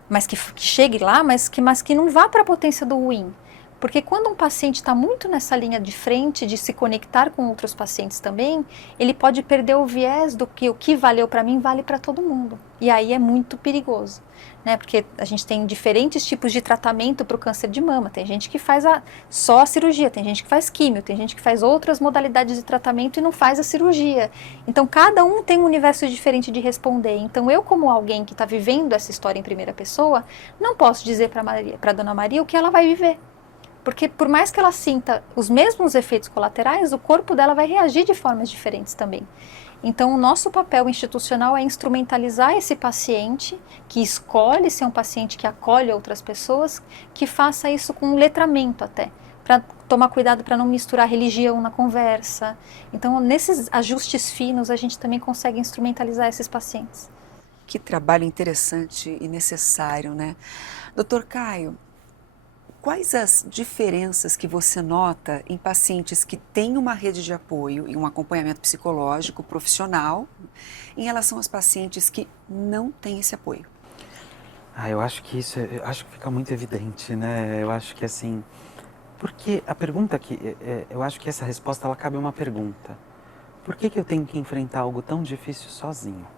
mas que chegue lá, mas que não vá para a potência do ruim. Porque quando um paciente está muito nessa linha de frente, de se conectar com outros pacientes também, ele pode perder o viés do que o que valeu para mim vale para todo mundo. E aí é muito perigoso, né? Porque a gente tem diferentes tipos de tratamento para o câncer de mama. Tem gente que faz só a cirurgia, tem gente que faz químio, tem gente que faz outras modalidades de tratamento e não faz a cirurgia. Então, cada um tem um universo diferente de responder. Então, eu, como alguém que está vivendo essa história em primeira pessoa, não posso dizer para a Dona Maria o que ela vai viver. Porque por mais que ela sinta os mesmos efeitos colaterais, o corpo dela vai reagir de formas diferentes também. Então, o nosso papel institucional é instrumentalizar esse paciente, que escolhe ser um paciente que acolhe outras pessoas, que faça isso com letramento até, para tomar cuidado para não misturar religião na conversa. Então, nesses ajustes finos, a gente também consegue instrumentalizar esses pacientes. Que trabalho interessante e necessário, né? Dr. Caio, quais as diferenças que você nota em pacientes que têm uma rede de apoio e um acompanhamento psicológico profissional em relação aos pacientes que não têm esse apoio? Eu acho que fica muito evidente, né? Eu acho que assim, porque a pergunta eu acho que essa resposta ela cabe a uma pergunta. Por que eu tenho que enfrentar algo tão difícil sozinho?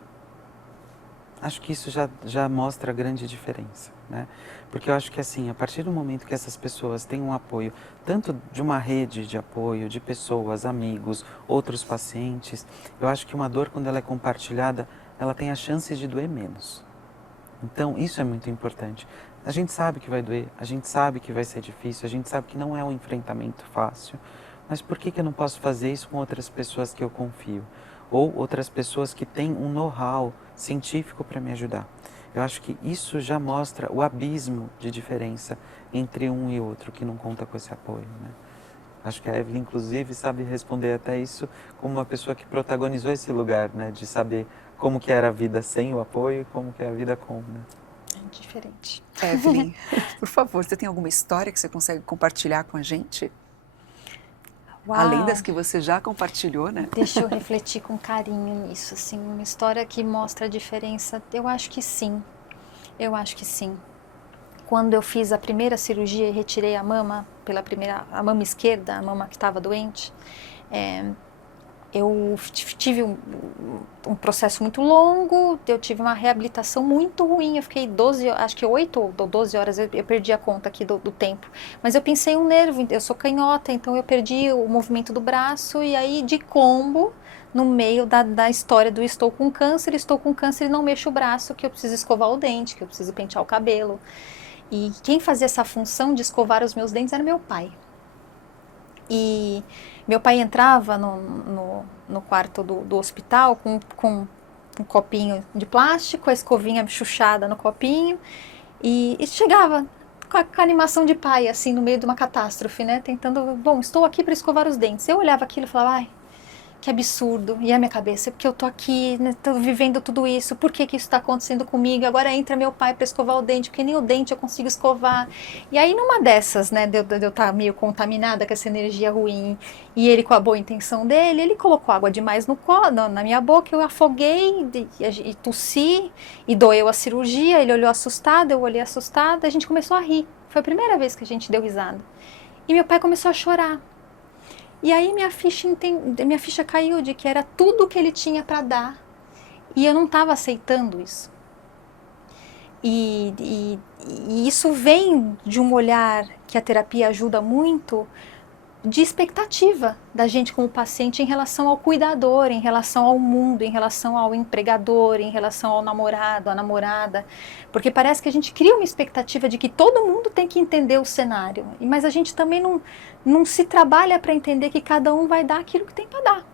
Acho que isso já mostra a grande diferença, né? Porque eu acho que assim, a partir do momento que essas pessoas têm um apoio, tanto de uma rede de apoio, de pessoas, amigos, outros pacientes, eu acho que uma dor, quando ela é compartilhada, ela tem a chance de doer menos. Então, isso é muito importante. A gente sabe que vai doer, a gente sabe que vai ser difícil, a gente sabe que não é um enfrentamento fácil, mas por que eu não posso fazer isso com outras pessoas que eu confio? Ou outras pessoas que têm um know-how científico para me ajudar? Eu acho que isso já mostra o abismo de diferença entre um e outro que não conta com esse apoio, né? Acho que a Evelyn, inclusive, sabe responder até isso como uma pessoa que protagonizou esse lugar, né? De saber como que era a vida sem o apoio e como que é a vida com, né? É diferente. Evelyn, por favor, você tem alguma história que você consegue compartilhar com a gente? Uau. Além das que você já compartilhou, né? Deixa eu refletir com carinho nisso, assim, uma história que mostra a diferença. Eu acho que sim, eu acho que sim. Quando eu fiz a primeira cirurgia e retirei a mama, a mama esquerda, a mama que estava doente, eu tive um processo muito longo, eu tive uma reabilitação muito ruim, eu fiquei 8 ou 12 horas, eu perdi a conta aqui do tempo, mas eu pensei um nervo, eu sou canhota, então eu perdi o movimento do braço, e aí de combo, no meio da história do estou com câncer e não mexo o braço, que eu preciso escovar o dente, que eu preciso pentear o cabelo, e quem fazia essa função de escovar os meus dentes era meu pai. E meu pai entrava no quarto do hospital com um copinho de plástico, a escovinha chuchada no copinho, e chegava com a animação de pai, assim, no meio de uma catástrofe, né? Tentando, bom, estou aqui para escovar os dentes. Eu olhava aquilo e falava, ai, que absurdo. E a minha cabeça, porque eu tô aqui, né, tô vivendo tudo isso, por que isso está acontecendo comigo? Agora entra meu pai para escovar o dente, porque nem o dente eu consigo escovar. E aí numa dessas, né, de eu estar meio contaminada com essa energia ruim, e ele com a boa intenção dele, ele colocou água demais na minha boca, eu afoguei e tossi, e doeu a cirurgia, ele olhou assustado, eu olhei assustada, a gente começou a rir. Foi a primeira vez que a gente deu risada. E meu pai começou a chorar. E aí minha ficha caiu de que era tudo o que ele tinha para dar. E eu não estava aceitando isso. E isso vem de um olhar que a terapia ajuda muito, de expectativa da gente como paciente em relação ao cuidador, em relação ao mundo, em relação ao empregador, em relação ao namorado, à namorada, porque parece que a gente cria uma expectativa de que todo mundo tem que entender o cenário, mas a gente também não se trabalha para entender que cada um vai dar aquilo que tem para dar.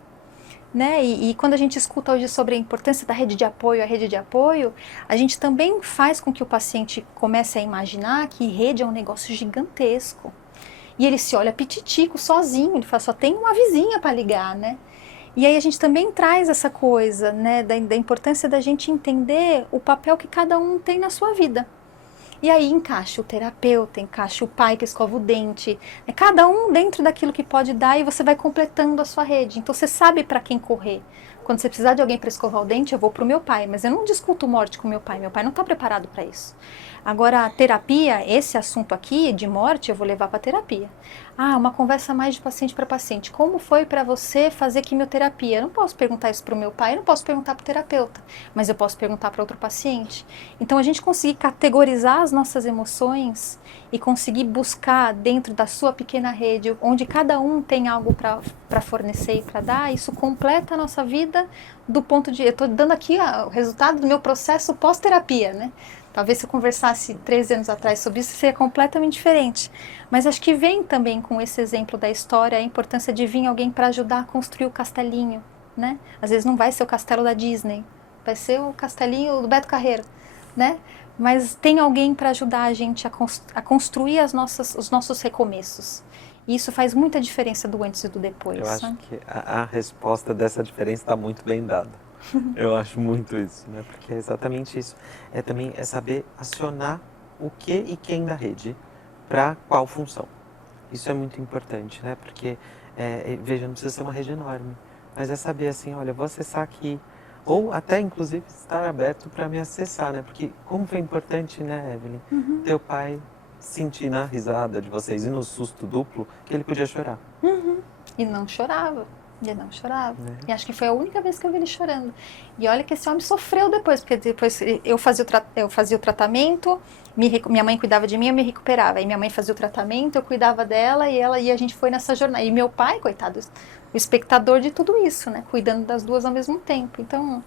Né? E quando a gente escuta hoje sobre a importância da rede de apoio, a gente também faz com que o paciente comece a imaginar que rede é um negócio gigantesco. E ele se olha pititico, sozinho, ele fala, só tem uma vizinha para ligar, né? E aí a gente também traz essa coisa, né, da importância da gente entender o papel que cada um tem na sua vida. E aí encaixa o terapeuta, encaixa o pai que escova o dente, cada um dentro daquilo que pode dar, e você vai completando a sua rede. Então você sabe para quem correr. Quando você precisar de alguém para escovar o dente, eu vou para o meu pai, mas eu não discuto morte com meu pai não está preparado para isso. Agora, a terapia, esse assunto aqui de morte, eu vou levar para terapia. Ah, uma conversa mais de paciente para paciente. Como foi para você fazer quimioterapia? Eu não posso perguntar isso para o meu pai, eu não posso perguntar para o terapeuta, mas eu posso perguntar para outro paciente. Então, a gente conseguir categorizar as nossas emoções e conseguir buscar dentro da sua pequena rede, onde cada um tem algo para fornecer e para dar, isso completa a nossa vida do ponto de... Eu estou dando aqui o resultado do meu processo pós-terapia, né? Talvez se eu conversasse 13 anos atrás sobre isso, seria completamente diferente. Mas acho que vem também com esse exemplo da história a importância de vir alguém para ajudar a construir o castelinho, né? Às vezes não vai ser o castelo da Disney, vai ser o castelinho do Beto Carreiro, né? Mas tem alguém para ajudar a gente a construir os nossos recomeços. E isso faz muita diferença do antes e do depois. Eu acho que a resposta dessa diferença está muito bem dada. Eu acho muito isso, né? Porque é exatamente isso. É saber acionar o que e quem da rede para qual função. Isso é muito importante, né? Porque, veja, não precisa ser uma rede enorme, mas é saber assim, olha, eu vou acessar aqui, ou até, inclusive, estar aberto para me acessar, né? Porque como foi importante, né, Evelyn, teu pai sentir na risada de vocês e no susto duplo que ele podia chorar. E não chorava. E acho que foi a única vez que eu vi ele chorando. E olha que esse homem sofreu depois, porque depois eu fazia o tratamento, minha mãe cuidava de mim, eu me recuperava. Aí minha mãe fazia o tratamento, eu cuidava dela, e a gente foi nessa jornada. E meu pai, coitado, o espectador de tudo isso, né? Cuidando das duas ao mesmo tempo. Então...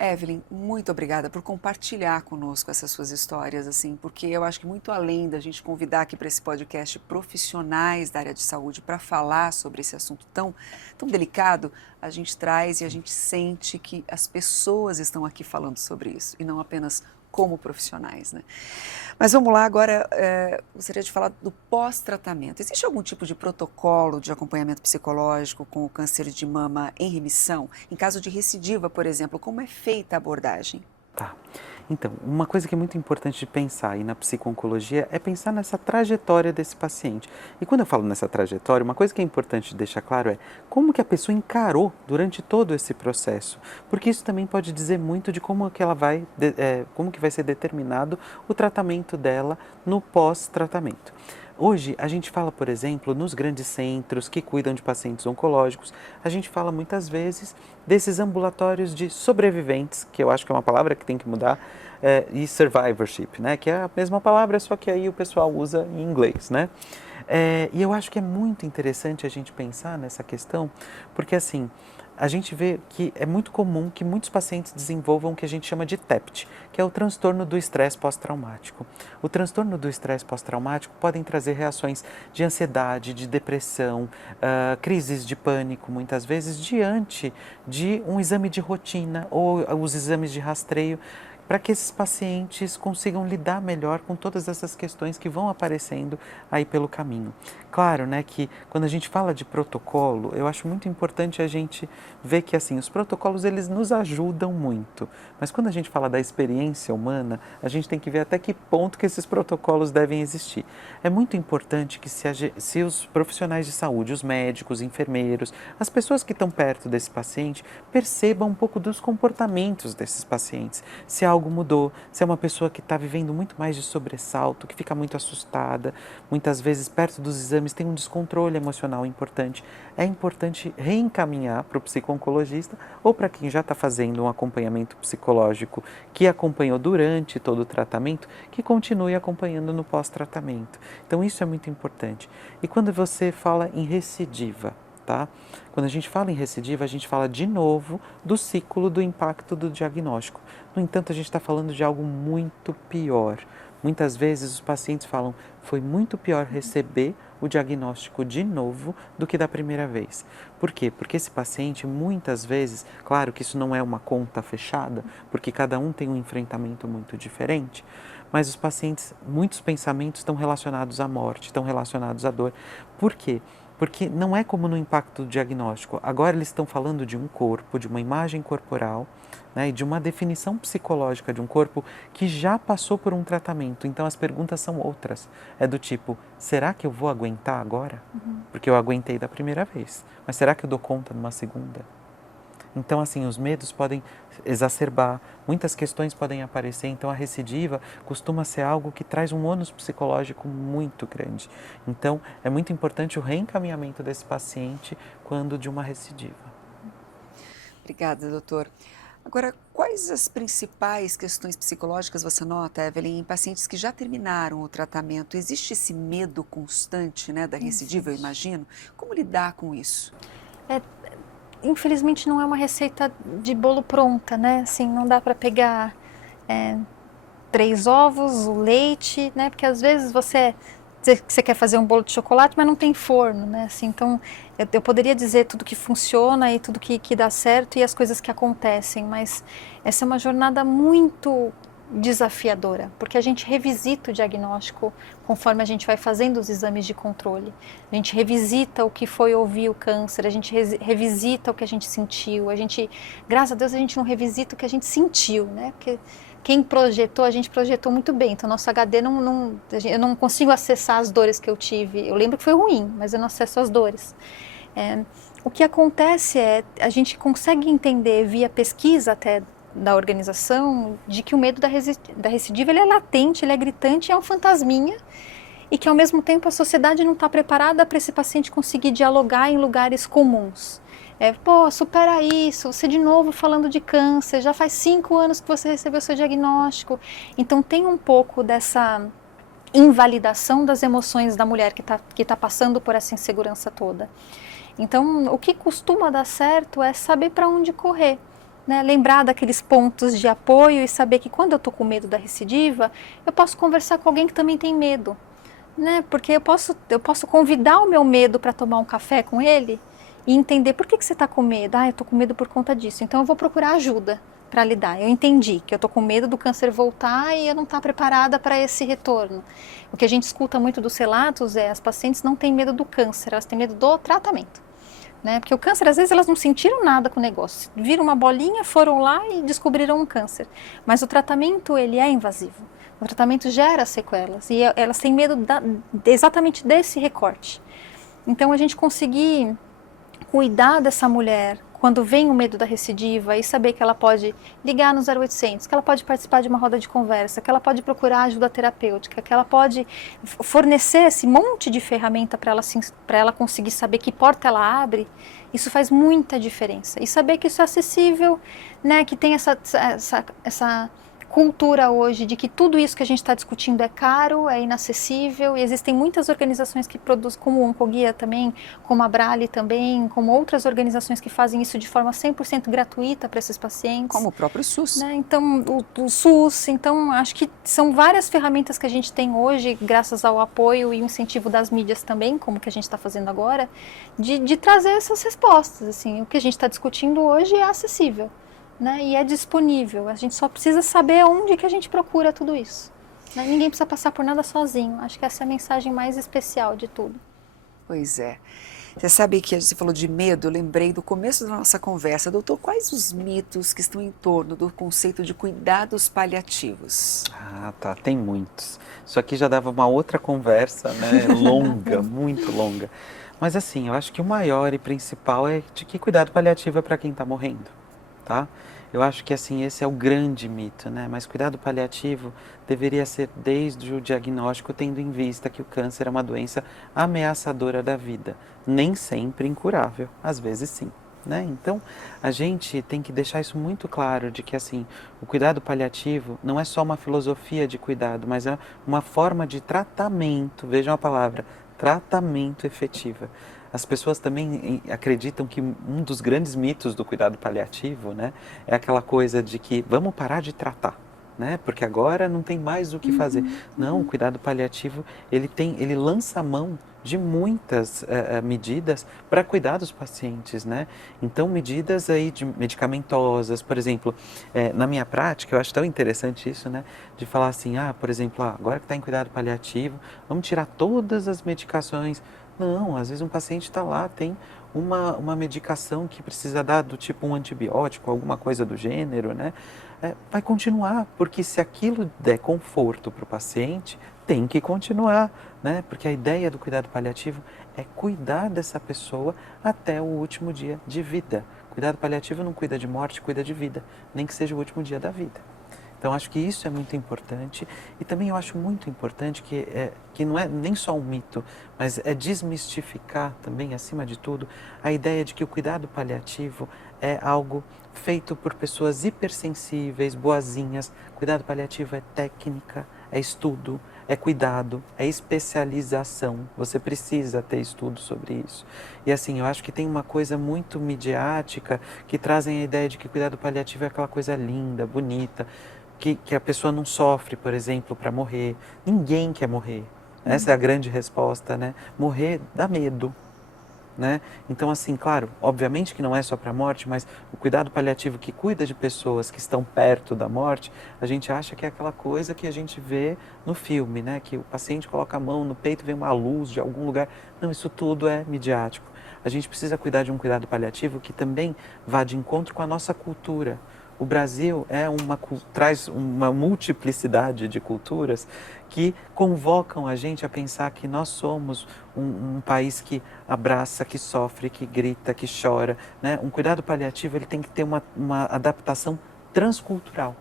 Evelyn, muito obrigada por compartilhar conosco essas suas histórias, assim, porque eu acho que muito além da gente convidar aqui para esse podcast profissionais da área de saúde para falar sobre esse assunto tão delicado, a gente traz e a gente sente que as pessoas estão aqui falando sobre isso e não apenas como profissionais, né? Mas vamos lá, agora gostaria de falar do pós-tratamento. Existe algum tipo de protocolo de acompanhamento psicológico com o câncer de mama em remissão? Em caso de recidiva, por exemplo, como é feita a abordagem? Tá. Então, uma coisa que é muito importante de pensar aí na psico-oncologia é pensar nessa trajetória desse paciente. E quando eu falo nessa trajetória, uma coisa que é importante deixar claro é como que a pessoa encarou durante todo esse processo. Porque isso também pode dizer muito de como que ela como que vai ser determinado o tratamento dela no pós-tratamento. Hoje, a gente fala, por exemplo, nos grandes centros que cuidam de pacientes oncológicos, a gente fala muitas vezes desses ambulatórios de sobreviventes, que eu acho que é uma palavra que tem que mudar, e survivorship, né? Que é a mesma palavra, só que aí o pessoal usa em inglês, né? E eu acho que é muito interessante a gente pensar nessa questão, porque assim, a gente vê que é muito comum que muitos pacientes desenvolvam o que a gente chama de TEPT, que é o transtorno do estresse pós-traumático. O transtorno do estresse pós-traumático podem trazer reações de ansiedade, de depressão, crises de pânico, muitas vezes, diante de um exame de rotina ou os exames de rastreio, para que esses pacientes consigam lidar melhor com todas essas questões que vão aparecendo aí pelo caminho. Claro, né, que quando a gente fala de protocolo, eu acho muito importante a gente ver que assim, os protocolos eles nos ajudam muito, mas quando a gente fala da experiência humana, a gente tem que ver até que ponto que esses protocolos devem existir. É muito importante que se os profissionais de saúde, os médicos, enfermeiros, as pessoas que estão perto desse paciente, percebam um pouco dos comportamentos desses pacientes, se algo mudou, se é uma pessoa que está vivendo muito mais de sobressalto, que fica muito assustada, muitas vezes perto dos exames tem um descontrole emocional importante. É importante reencaminhar para o psico-oncologista ou para quem já está fazendo um acompanhamento psicológico que acompanhou durante todo o tratamento, que continue acompanhando no pós-tratamento. Então isso é muito importante. E quando você fala em recidiva, tá? Quando a gente fala em recidiva, a gente fala de novo do ciclo do impacto do diagnóstico. No entanto, a gente está falando de algo muito pior. Muitas vezes os pacientes falam, foi muito pior receber o diagnóstico de novo do que da primeira vez. Por quê? Porque esse paciente, muitas vezes, claro que isso não é uma conta fechada, porque cada um tem um enfrentamento muito diferente, mas os pacientes, muitos pensamentos estão relacionados à morte, estão relacionados à dor. Por quê? Porque não é como no impacto do diagnóstico. Agora eles estão falando de um corpo, de uma imagem corporal, né, e de uma definição psicológica de um corpo que já passou por um tratamento. Então as perguntas são outras. É do tipo, será que eu vou aguentar agora? Porque eu aguentei da primeira vez. Mas será que eu dou conta numa segunda? Então, assim, os medos podem exacerbar, muitas questões podem aparecer, então a recidiva costuma ser algo que traz um ônus psicológico muito grande. Então, é muito importante o reencaminhamento desse paciente quando de uma recidiva. Obrigada, doutor. Agora, quais as principais questões psicológicas você nota, Evelyn, em pacientes que já terminaram o tratamento? Existe esse medo constante, né, da recidiva, eu imagino? Como lidar com isso? Infelizmente não é uma receita de bolo pronta, né? Assim, não dá para pegar 3 ovos, o leite, né? Porque às vezes você quer fazer um bolo de chocolate, mas não tem forno, né? Assim, então, eu poderia dizer tudo que funciona e tudo que dá certo e as coisas que acontecem, mas essa é uma jornada muito desafiadora, porque a gente revisita o diagnóstico conforme a gente vai fazendo os exames de controle. A gente revisita o que foi ouvir o câncer, a gente revisita o que a gente sentiu, graças a Deus a gente não revisita o que a gente sentiu, né? Porque quem projetou, a gente projetou muito bem, então nosso HD eu não consigo acessar as dores que eu tive. Eu lembro que foi ruim, mas eu não acesso as dores. O que acontece é, a gente consegue entender via pesquisa até da organização, de que o medo da recidiva ele é latente, ele é gritante, é um fantasminha, e que ao mesmo tempo a sociedade não está preparada para esse paciente conseguir dialogar em lugares comuns. Supera isso, você de novo falando de câncer, já faz 5 anos que você recebeu seu diagnóstico. Então tem um pouco dessa invalidação das emoções da mulher que tá passando por essa insegurança toda. Então o que costuma dar certo é saber para onde correr. né, lembrar daqueles pontos de apoio e saber que quando eu estou com medo da recidiva, eu posso conversar com alguém que também tem medo, né? Porque eu posso convidar o meu medo para tomar um café com ele e entender por que você está com medo. Ah, eu estou com medo por conta disso, então eu vou procurar ajuda para lidar. Eu entendi que eu estou com medo do câncer voltar e eu não estou preparada para esse retorno. O que a gente escuta muito dos relatos é as pacientes não têm medo do câncer, elas têm medo do tratamento. Né? Porque o câncer, às vezes, elas não sentiram nada com o negócio. Viram uma bolinha, foram lá e descobriram um câncer. Mas o tratamento, ele é invasivo. O tratamento gera sequelas e elas têm medo exatamente desse recorte. Então, a gente conseguir cuidar dessa mulher quando vem o medo da recidiva e saber que ela pode ligar no 0800, que ela pode participar de uma roda de conversa, que ela pode procurar ajuda terapêutica, que ela pode fornecer esse monte de ferramenta para ela conseguir saber que porta ela abre, isso faz muita diferença. E saber que isso é acessível, né, que tem essa cultura hoje de que tudo isso que a gente está discutindo é caro, é inacessível, e existem muitas organizações que produzem, como o Oncoguia também, como a Brale também, como outras organizações que fazem isso de forma 100% gratuita para esses pacientes. Como o próprio SUS. Né? Então, o SUS, então acho que são várias ferramentas que a gente tem hoje, graças ao apoio e o incentivo das mídias também, como que a gente está fazendo agora, de trazer essas respostas. Assim, o que a gente está discutindo hoje é acessível. Né? E é disponível, a gente só precisa saber onde que a gente procura tudo isso. Né? Ninguém precisa passar por nada sozinho, acho que essa é a mensagem mais especial de tudo. Pois é. Você sabe que você falou de medo, eu lembrei do começo da nossa conversa. Doutor, quais os mitos que estão em torno do conceito de cuidados paliativos? Ah, tá, tem muitos. Isso aqui já dava uma outra conversa, né, longa, muito longa. Mas assim, eu acho que o maior e principal é de que cuidado paliativo é para quem está morrendo, tá? Eu acho que assim, esse é o grande mito, né? Mas cuidado paliativo deveria ser desde o diagnóstico, tendo em vista que o câncer é uma doença ameaçadora da vida, nem sempre incurável, às vezes sim, né? Então, a gente tem que deixar isso muito claro de que assim, o cuidado paliativo não é só uma filosofia de cuidado, mas é uma forma de tratamento, vejam a palavra, tratamento efetiva. As pessoas também acreditam que um dos grandes mitos do cuidado paliativo, né, é aquela coisa de que vamos parar de tratar, né, porque agora não tem mais o que fazer. Não, o cuidado paliativo, ele lança a mão de muitas medidas para cuidar dos pacientes, né? Então, medidas aí medicamentosas, por exemplo, na minha prática, eu acho tão interessante isso, né? De falar assim, por exemplo, agora que está em cuidado paliativo, vamos tirar todas as medicações. Não, às vezes um paciente está lá, tem uma medicação que precisa dar do tipo um antibiótico, alguma coisa do gênero, né? Vai continuar, porque se aquilo der conforto para o paciente, tem que continuar, né? Porque a ideia do cuidado paliativo é cuidar dessa pessoa até o último dia de vida. Cuidado paliativo não cuida de morte, cuida de vida, nem que seja o último dia da vida. Então, acho que isso é muito importante e também eu acho muito importante que não é nem só um mito, mas é desmistificar também, acima de tudo, a ideia de que o cuidado paliativo é algo feito por pessoas hipersensíveis, boazinhas. Cuidado paliativo é técnica, é estudo, é cuidado, é especialização. Você precisa ter estudo sobre isso. E assim, eu acho que tem uma coisa muito midiática que trazem a ideia de que cuidado paliativo é aquela coisa linda, bonita, que a pessoa não sofre, por exemplo, para morrer. Ninguém quer morrer. Essa é a grande resposta, né? Morrer dá medo, né? Então, assim, claro, obviamente que não é só para a morte, mas o cuidado paliativo que cuida de pessoas que estão perto da morte, a gente acha que é aquela coisa que a gente vê no filme, né? Que o paciente coloca a mão no peito, vem uma luz de algum lugar. Não, isso tudo é midiático. A gente precisa cuidar de um cuidado paliativo que também vá de encontro com a nossa cultura. O Brasil traz uma multiplicidade de culturas que convocam a gente a pensar que nós somos um país que abraça, que sofre, que grita, que chora, né? Um cuidado paliativo ele tem que ter uma adaptação transcultural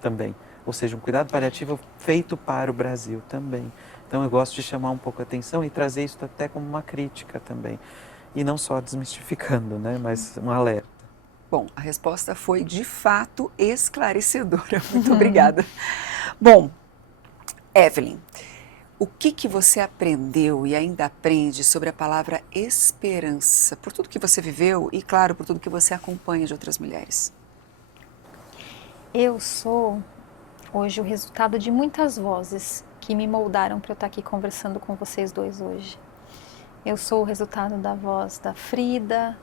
também, ou seja, um cuidado paliativo feito para o Brasil também. Então eu gosto de chamar um pouco a atenção e trazer isso até como uma crítica também, e não só desmistificando, né? Mas um alerta. Bom, a resposta foi de fato esclarecedora. Muito obrigada. Bom, Evelyn, o que você aprendeu e ainda aprende sobre a palavra esperança, por tudo que você viveu e, claro, por tudo que você acompanha de outras mulheres? Eu sou hoje o resultado de muitas vozes que me moldaram para eu estar aqui conversando com vocês dois hoje. Eu sou o resultado da voz da Frida,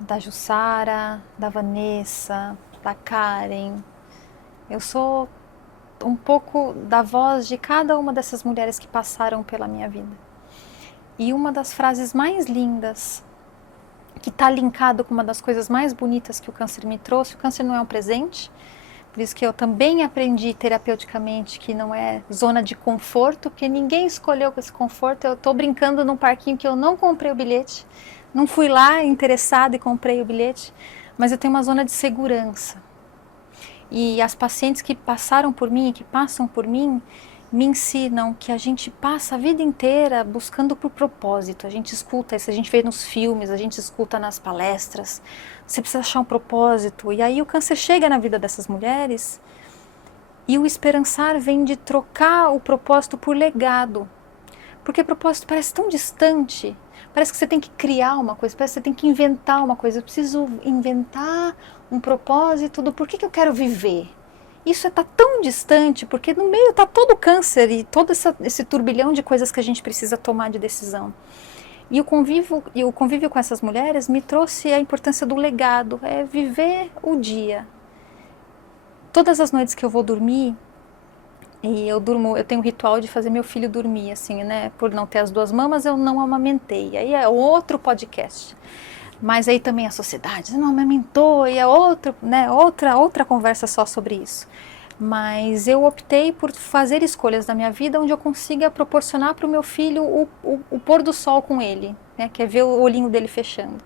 da Jussara, da Vanessa, da Karen. Eu sou um pouco da voz de cada uma dessas mulheres que passaram pela minha vida. E uma das frases mais lindas, que está linkado com uma das coisas mais bonitas que o câncer me trouxe, o câncer não é um presente, por isso que eu também aprendi terapeuticamente que não é zona de conforto, porque ninguém escolheu esse conforto. Eu estou brincando num parquinho que eu não comprei o bilhete, não fui lá interessada e comprei o bilhete, mas eu tenho uma zona de segurança. E as pacientes que passaram por mim e que passam por mim me ensinam que a gente passa a vida inteira buscando por propósito. A gente escuta isso, a gente vê nos filmes, a gente escuta nas palestras. Você precisa achar um propósito. E aí o câncer chega na vida dessas mulheres e o esperançar vem de trocar o propósito por legado. Porque propósito parece tão distante. Parece que você tem que criar uma coisa, parece que você tem que inventar uma coisa. Eu preciso inventar um propósito do porquê que eu quero viver. Isso está tão distante, porque no meio está todo o câncer e todo esse turbilhão de coisas que a gente precisa tomar de decisão. E o convívio com essas mulheres me trouxe a importância do legado, é viver o dia. Todas as noites que eu vou dormir, e eu tenho um ritual de fazer meu filho dormir, assim, né? Por não ter as duas mamas, eu não amamentei. Aí é outro podcast. Mas aí também a sociedade não amamentou e é outro, né, outra conversa só sobre isso. Mas eu optei por fazer escolhas da minha vida onde eu consiga proporcionar para o meu filho o pôr do sol com ele, né, que é ver o olhinho dele fechando.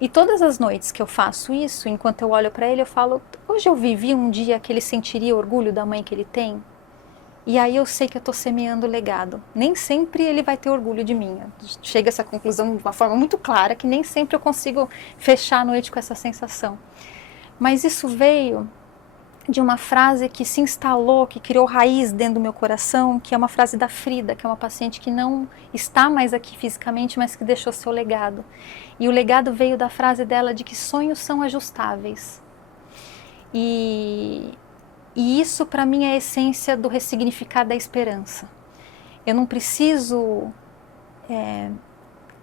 E todas as noites que eu faço isso, enquanto eu olho para ele, eu falo, hoje eu vivi um dia que ele sentiria orgulho da mãe que ele tem? E aí eu sei que eu estou semeando legado. Nem sempre ele vai ter orgulho de mim. Chega a essa conclusão de uma forma muito clara, que nem sempre eu consigo fechar a noite com essa sensação. Mas isso veio de uma frase que se instalou, que criou raiz dentro do meu coração, que é uma frase da Frida, que é uma paciente que não está mais aqui fisicamente, mas que deixou seu legado. E o legado veio da frase dela de que sonhos são ajustáveis. E isso para mim é a essência do ressignificar da esperança. Eu não preciso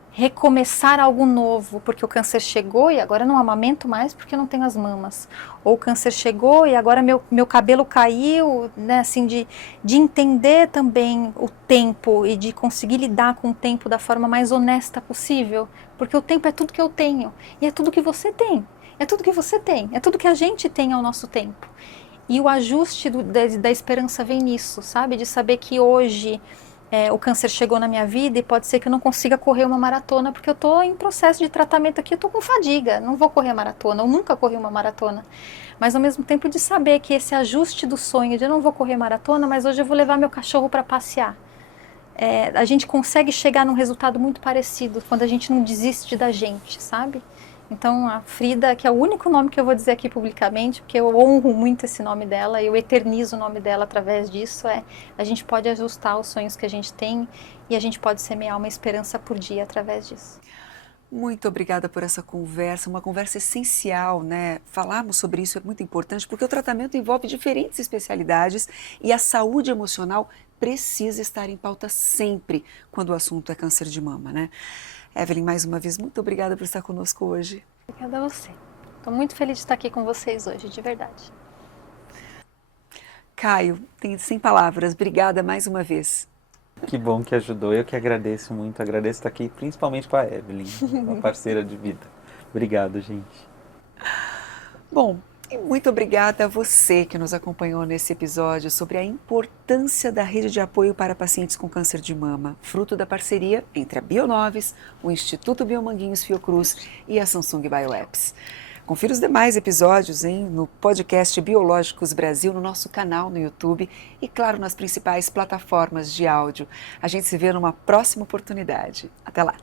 recomeçar algo novo, porque o câncer chegou e agora eu não amamento mais porque eu não tenho as mamas. Ou o câncer chegou e agora meu cabelo caiu, né, assim, de entender também o tempo e de conseguir lidar com o tempo da forma mais honesta possível. Porque o tempo é tudo que eu tenho e é tudo que você tem. É tudo que você tem, é tudo que a gente tem ao nosso tempo. E o ajuste da esperança vem nisso, sabe? De saber que hoje o câncer chegou na minha vida e pode ser que eu não consiga correr uma maratona porque eu estou em processo de tratamento aqui, eu estou com fadiga, não vou correr a maratona, eu nunca corri uma maratona. Mas ao mesmo tempo de saber que esse ajuste do sonho de eu não vou correr maratona, mas hoje eu vou levar meu cachorro para passear. A gente consegue chegar num resultado muito parecido quando a gente não desiste da gente, sabe? Então a Frida, que é o único nome que eu vou dizer aqui publicamente, porque eu honro muito esse nome dela, eu eternizo o nome dela através disso, a gente pode ajustar os sonhos que a gente tem e a gente pode semear uma esperança por dia através disso. Muito obrigada por essa conversa, uma conversa essencial, né? Falarmos sobre isso é muito importante porque o tratamento envolve diferentes especialidades e a saúde emocional precisa estar em pauta sempre quando o assunto é câncer de mama, né? Evelyn, mais uma vez, muito obrigada por estar conosco hoje. Obrigada a você. Estou muito feliz de estar aqui com vocês hoje, de verdade. Caio, sem palavras, obrigada mais uma vez. Que bom que ajudou, eu que agradeço muito, agradeço estar aqui, principalmente com a Evelyn, uma parceira de vida. Obrigado, gente. Bom, e muito obrigada a você que nos acompanhou nesse episódio sobre a importância da rede de apoio para pacientes com câncer de mama, fruto da parceria entre a Bionovis, o Instituto Biomanguinhos Fiocruz e a Samsung Bioapps. Confira os demais episódios no podcast Biológicos Brasil, no nosso canal no YouTube e, claro, nas principais plataformas de áudio. A gente se vê numa próxima oportunidade. Até lá!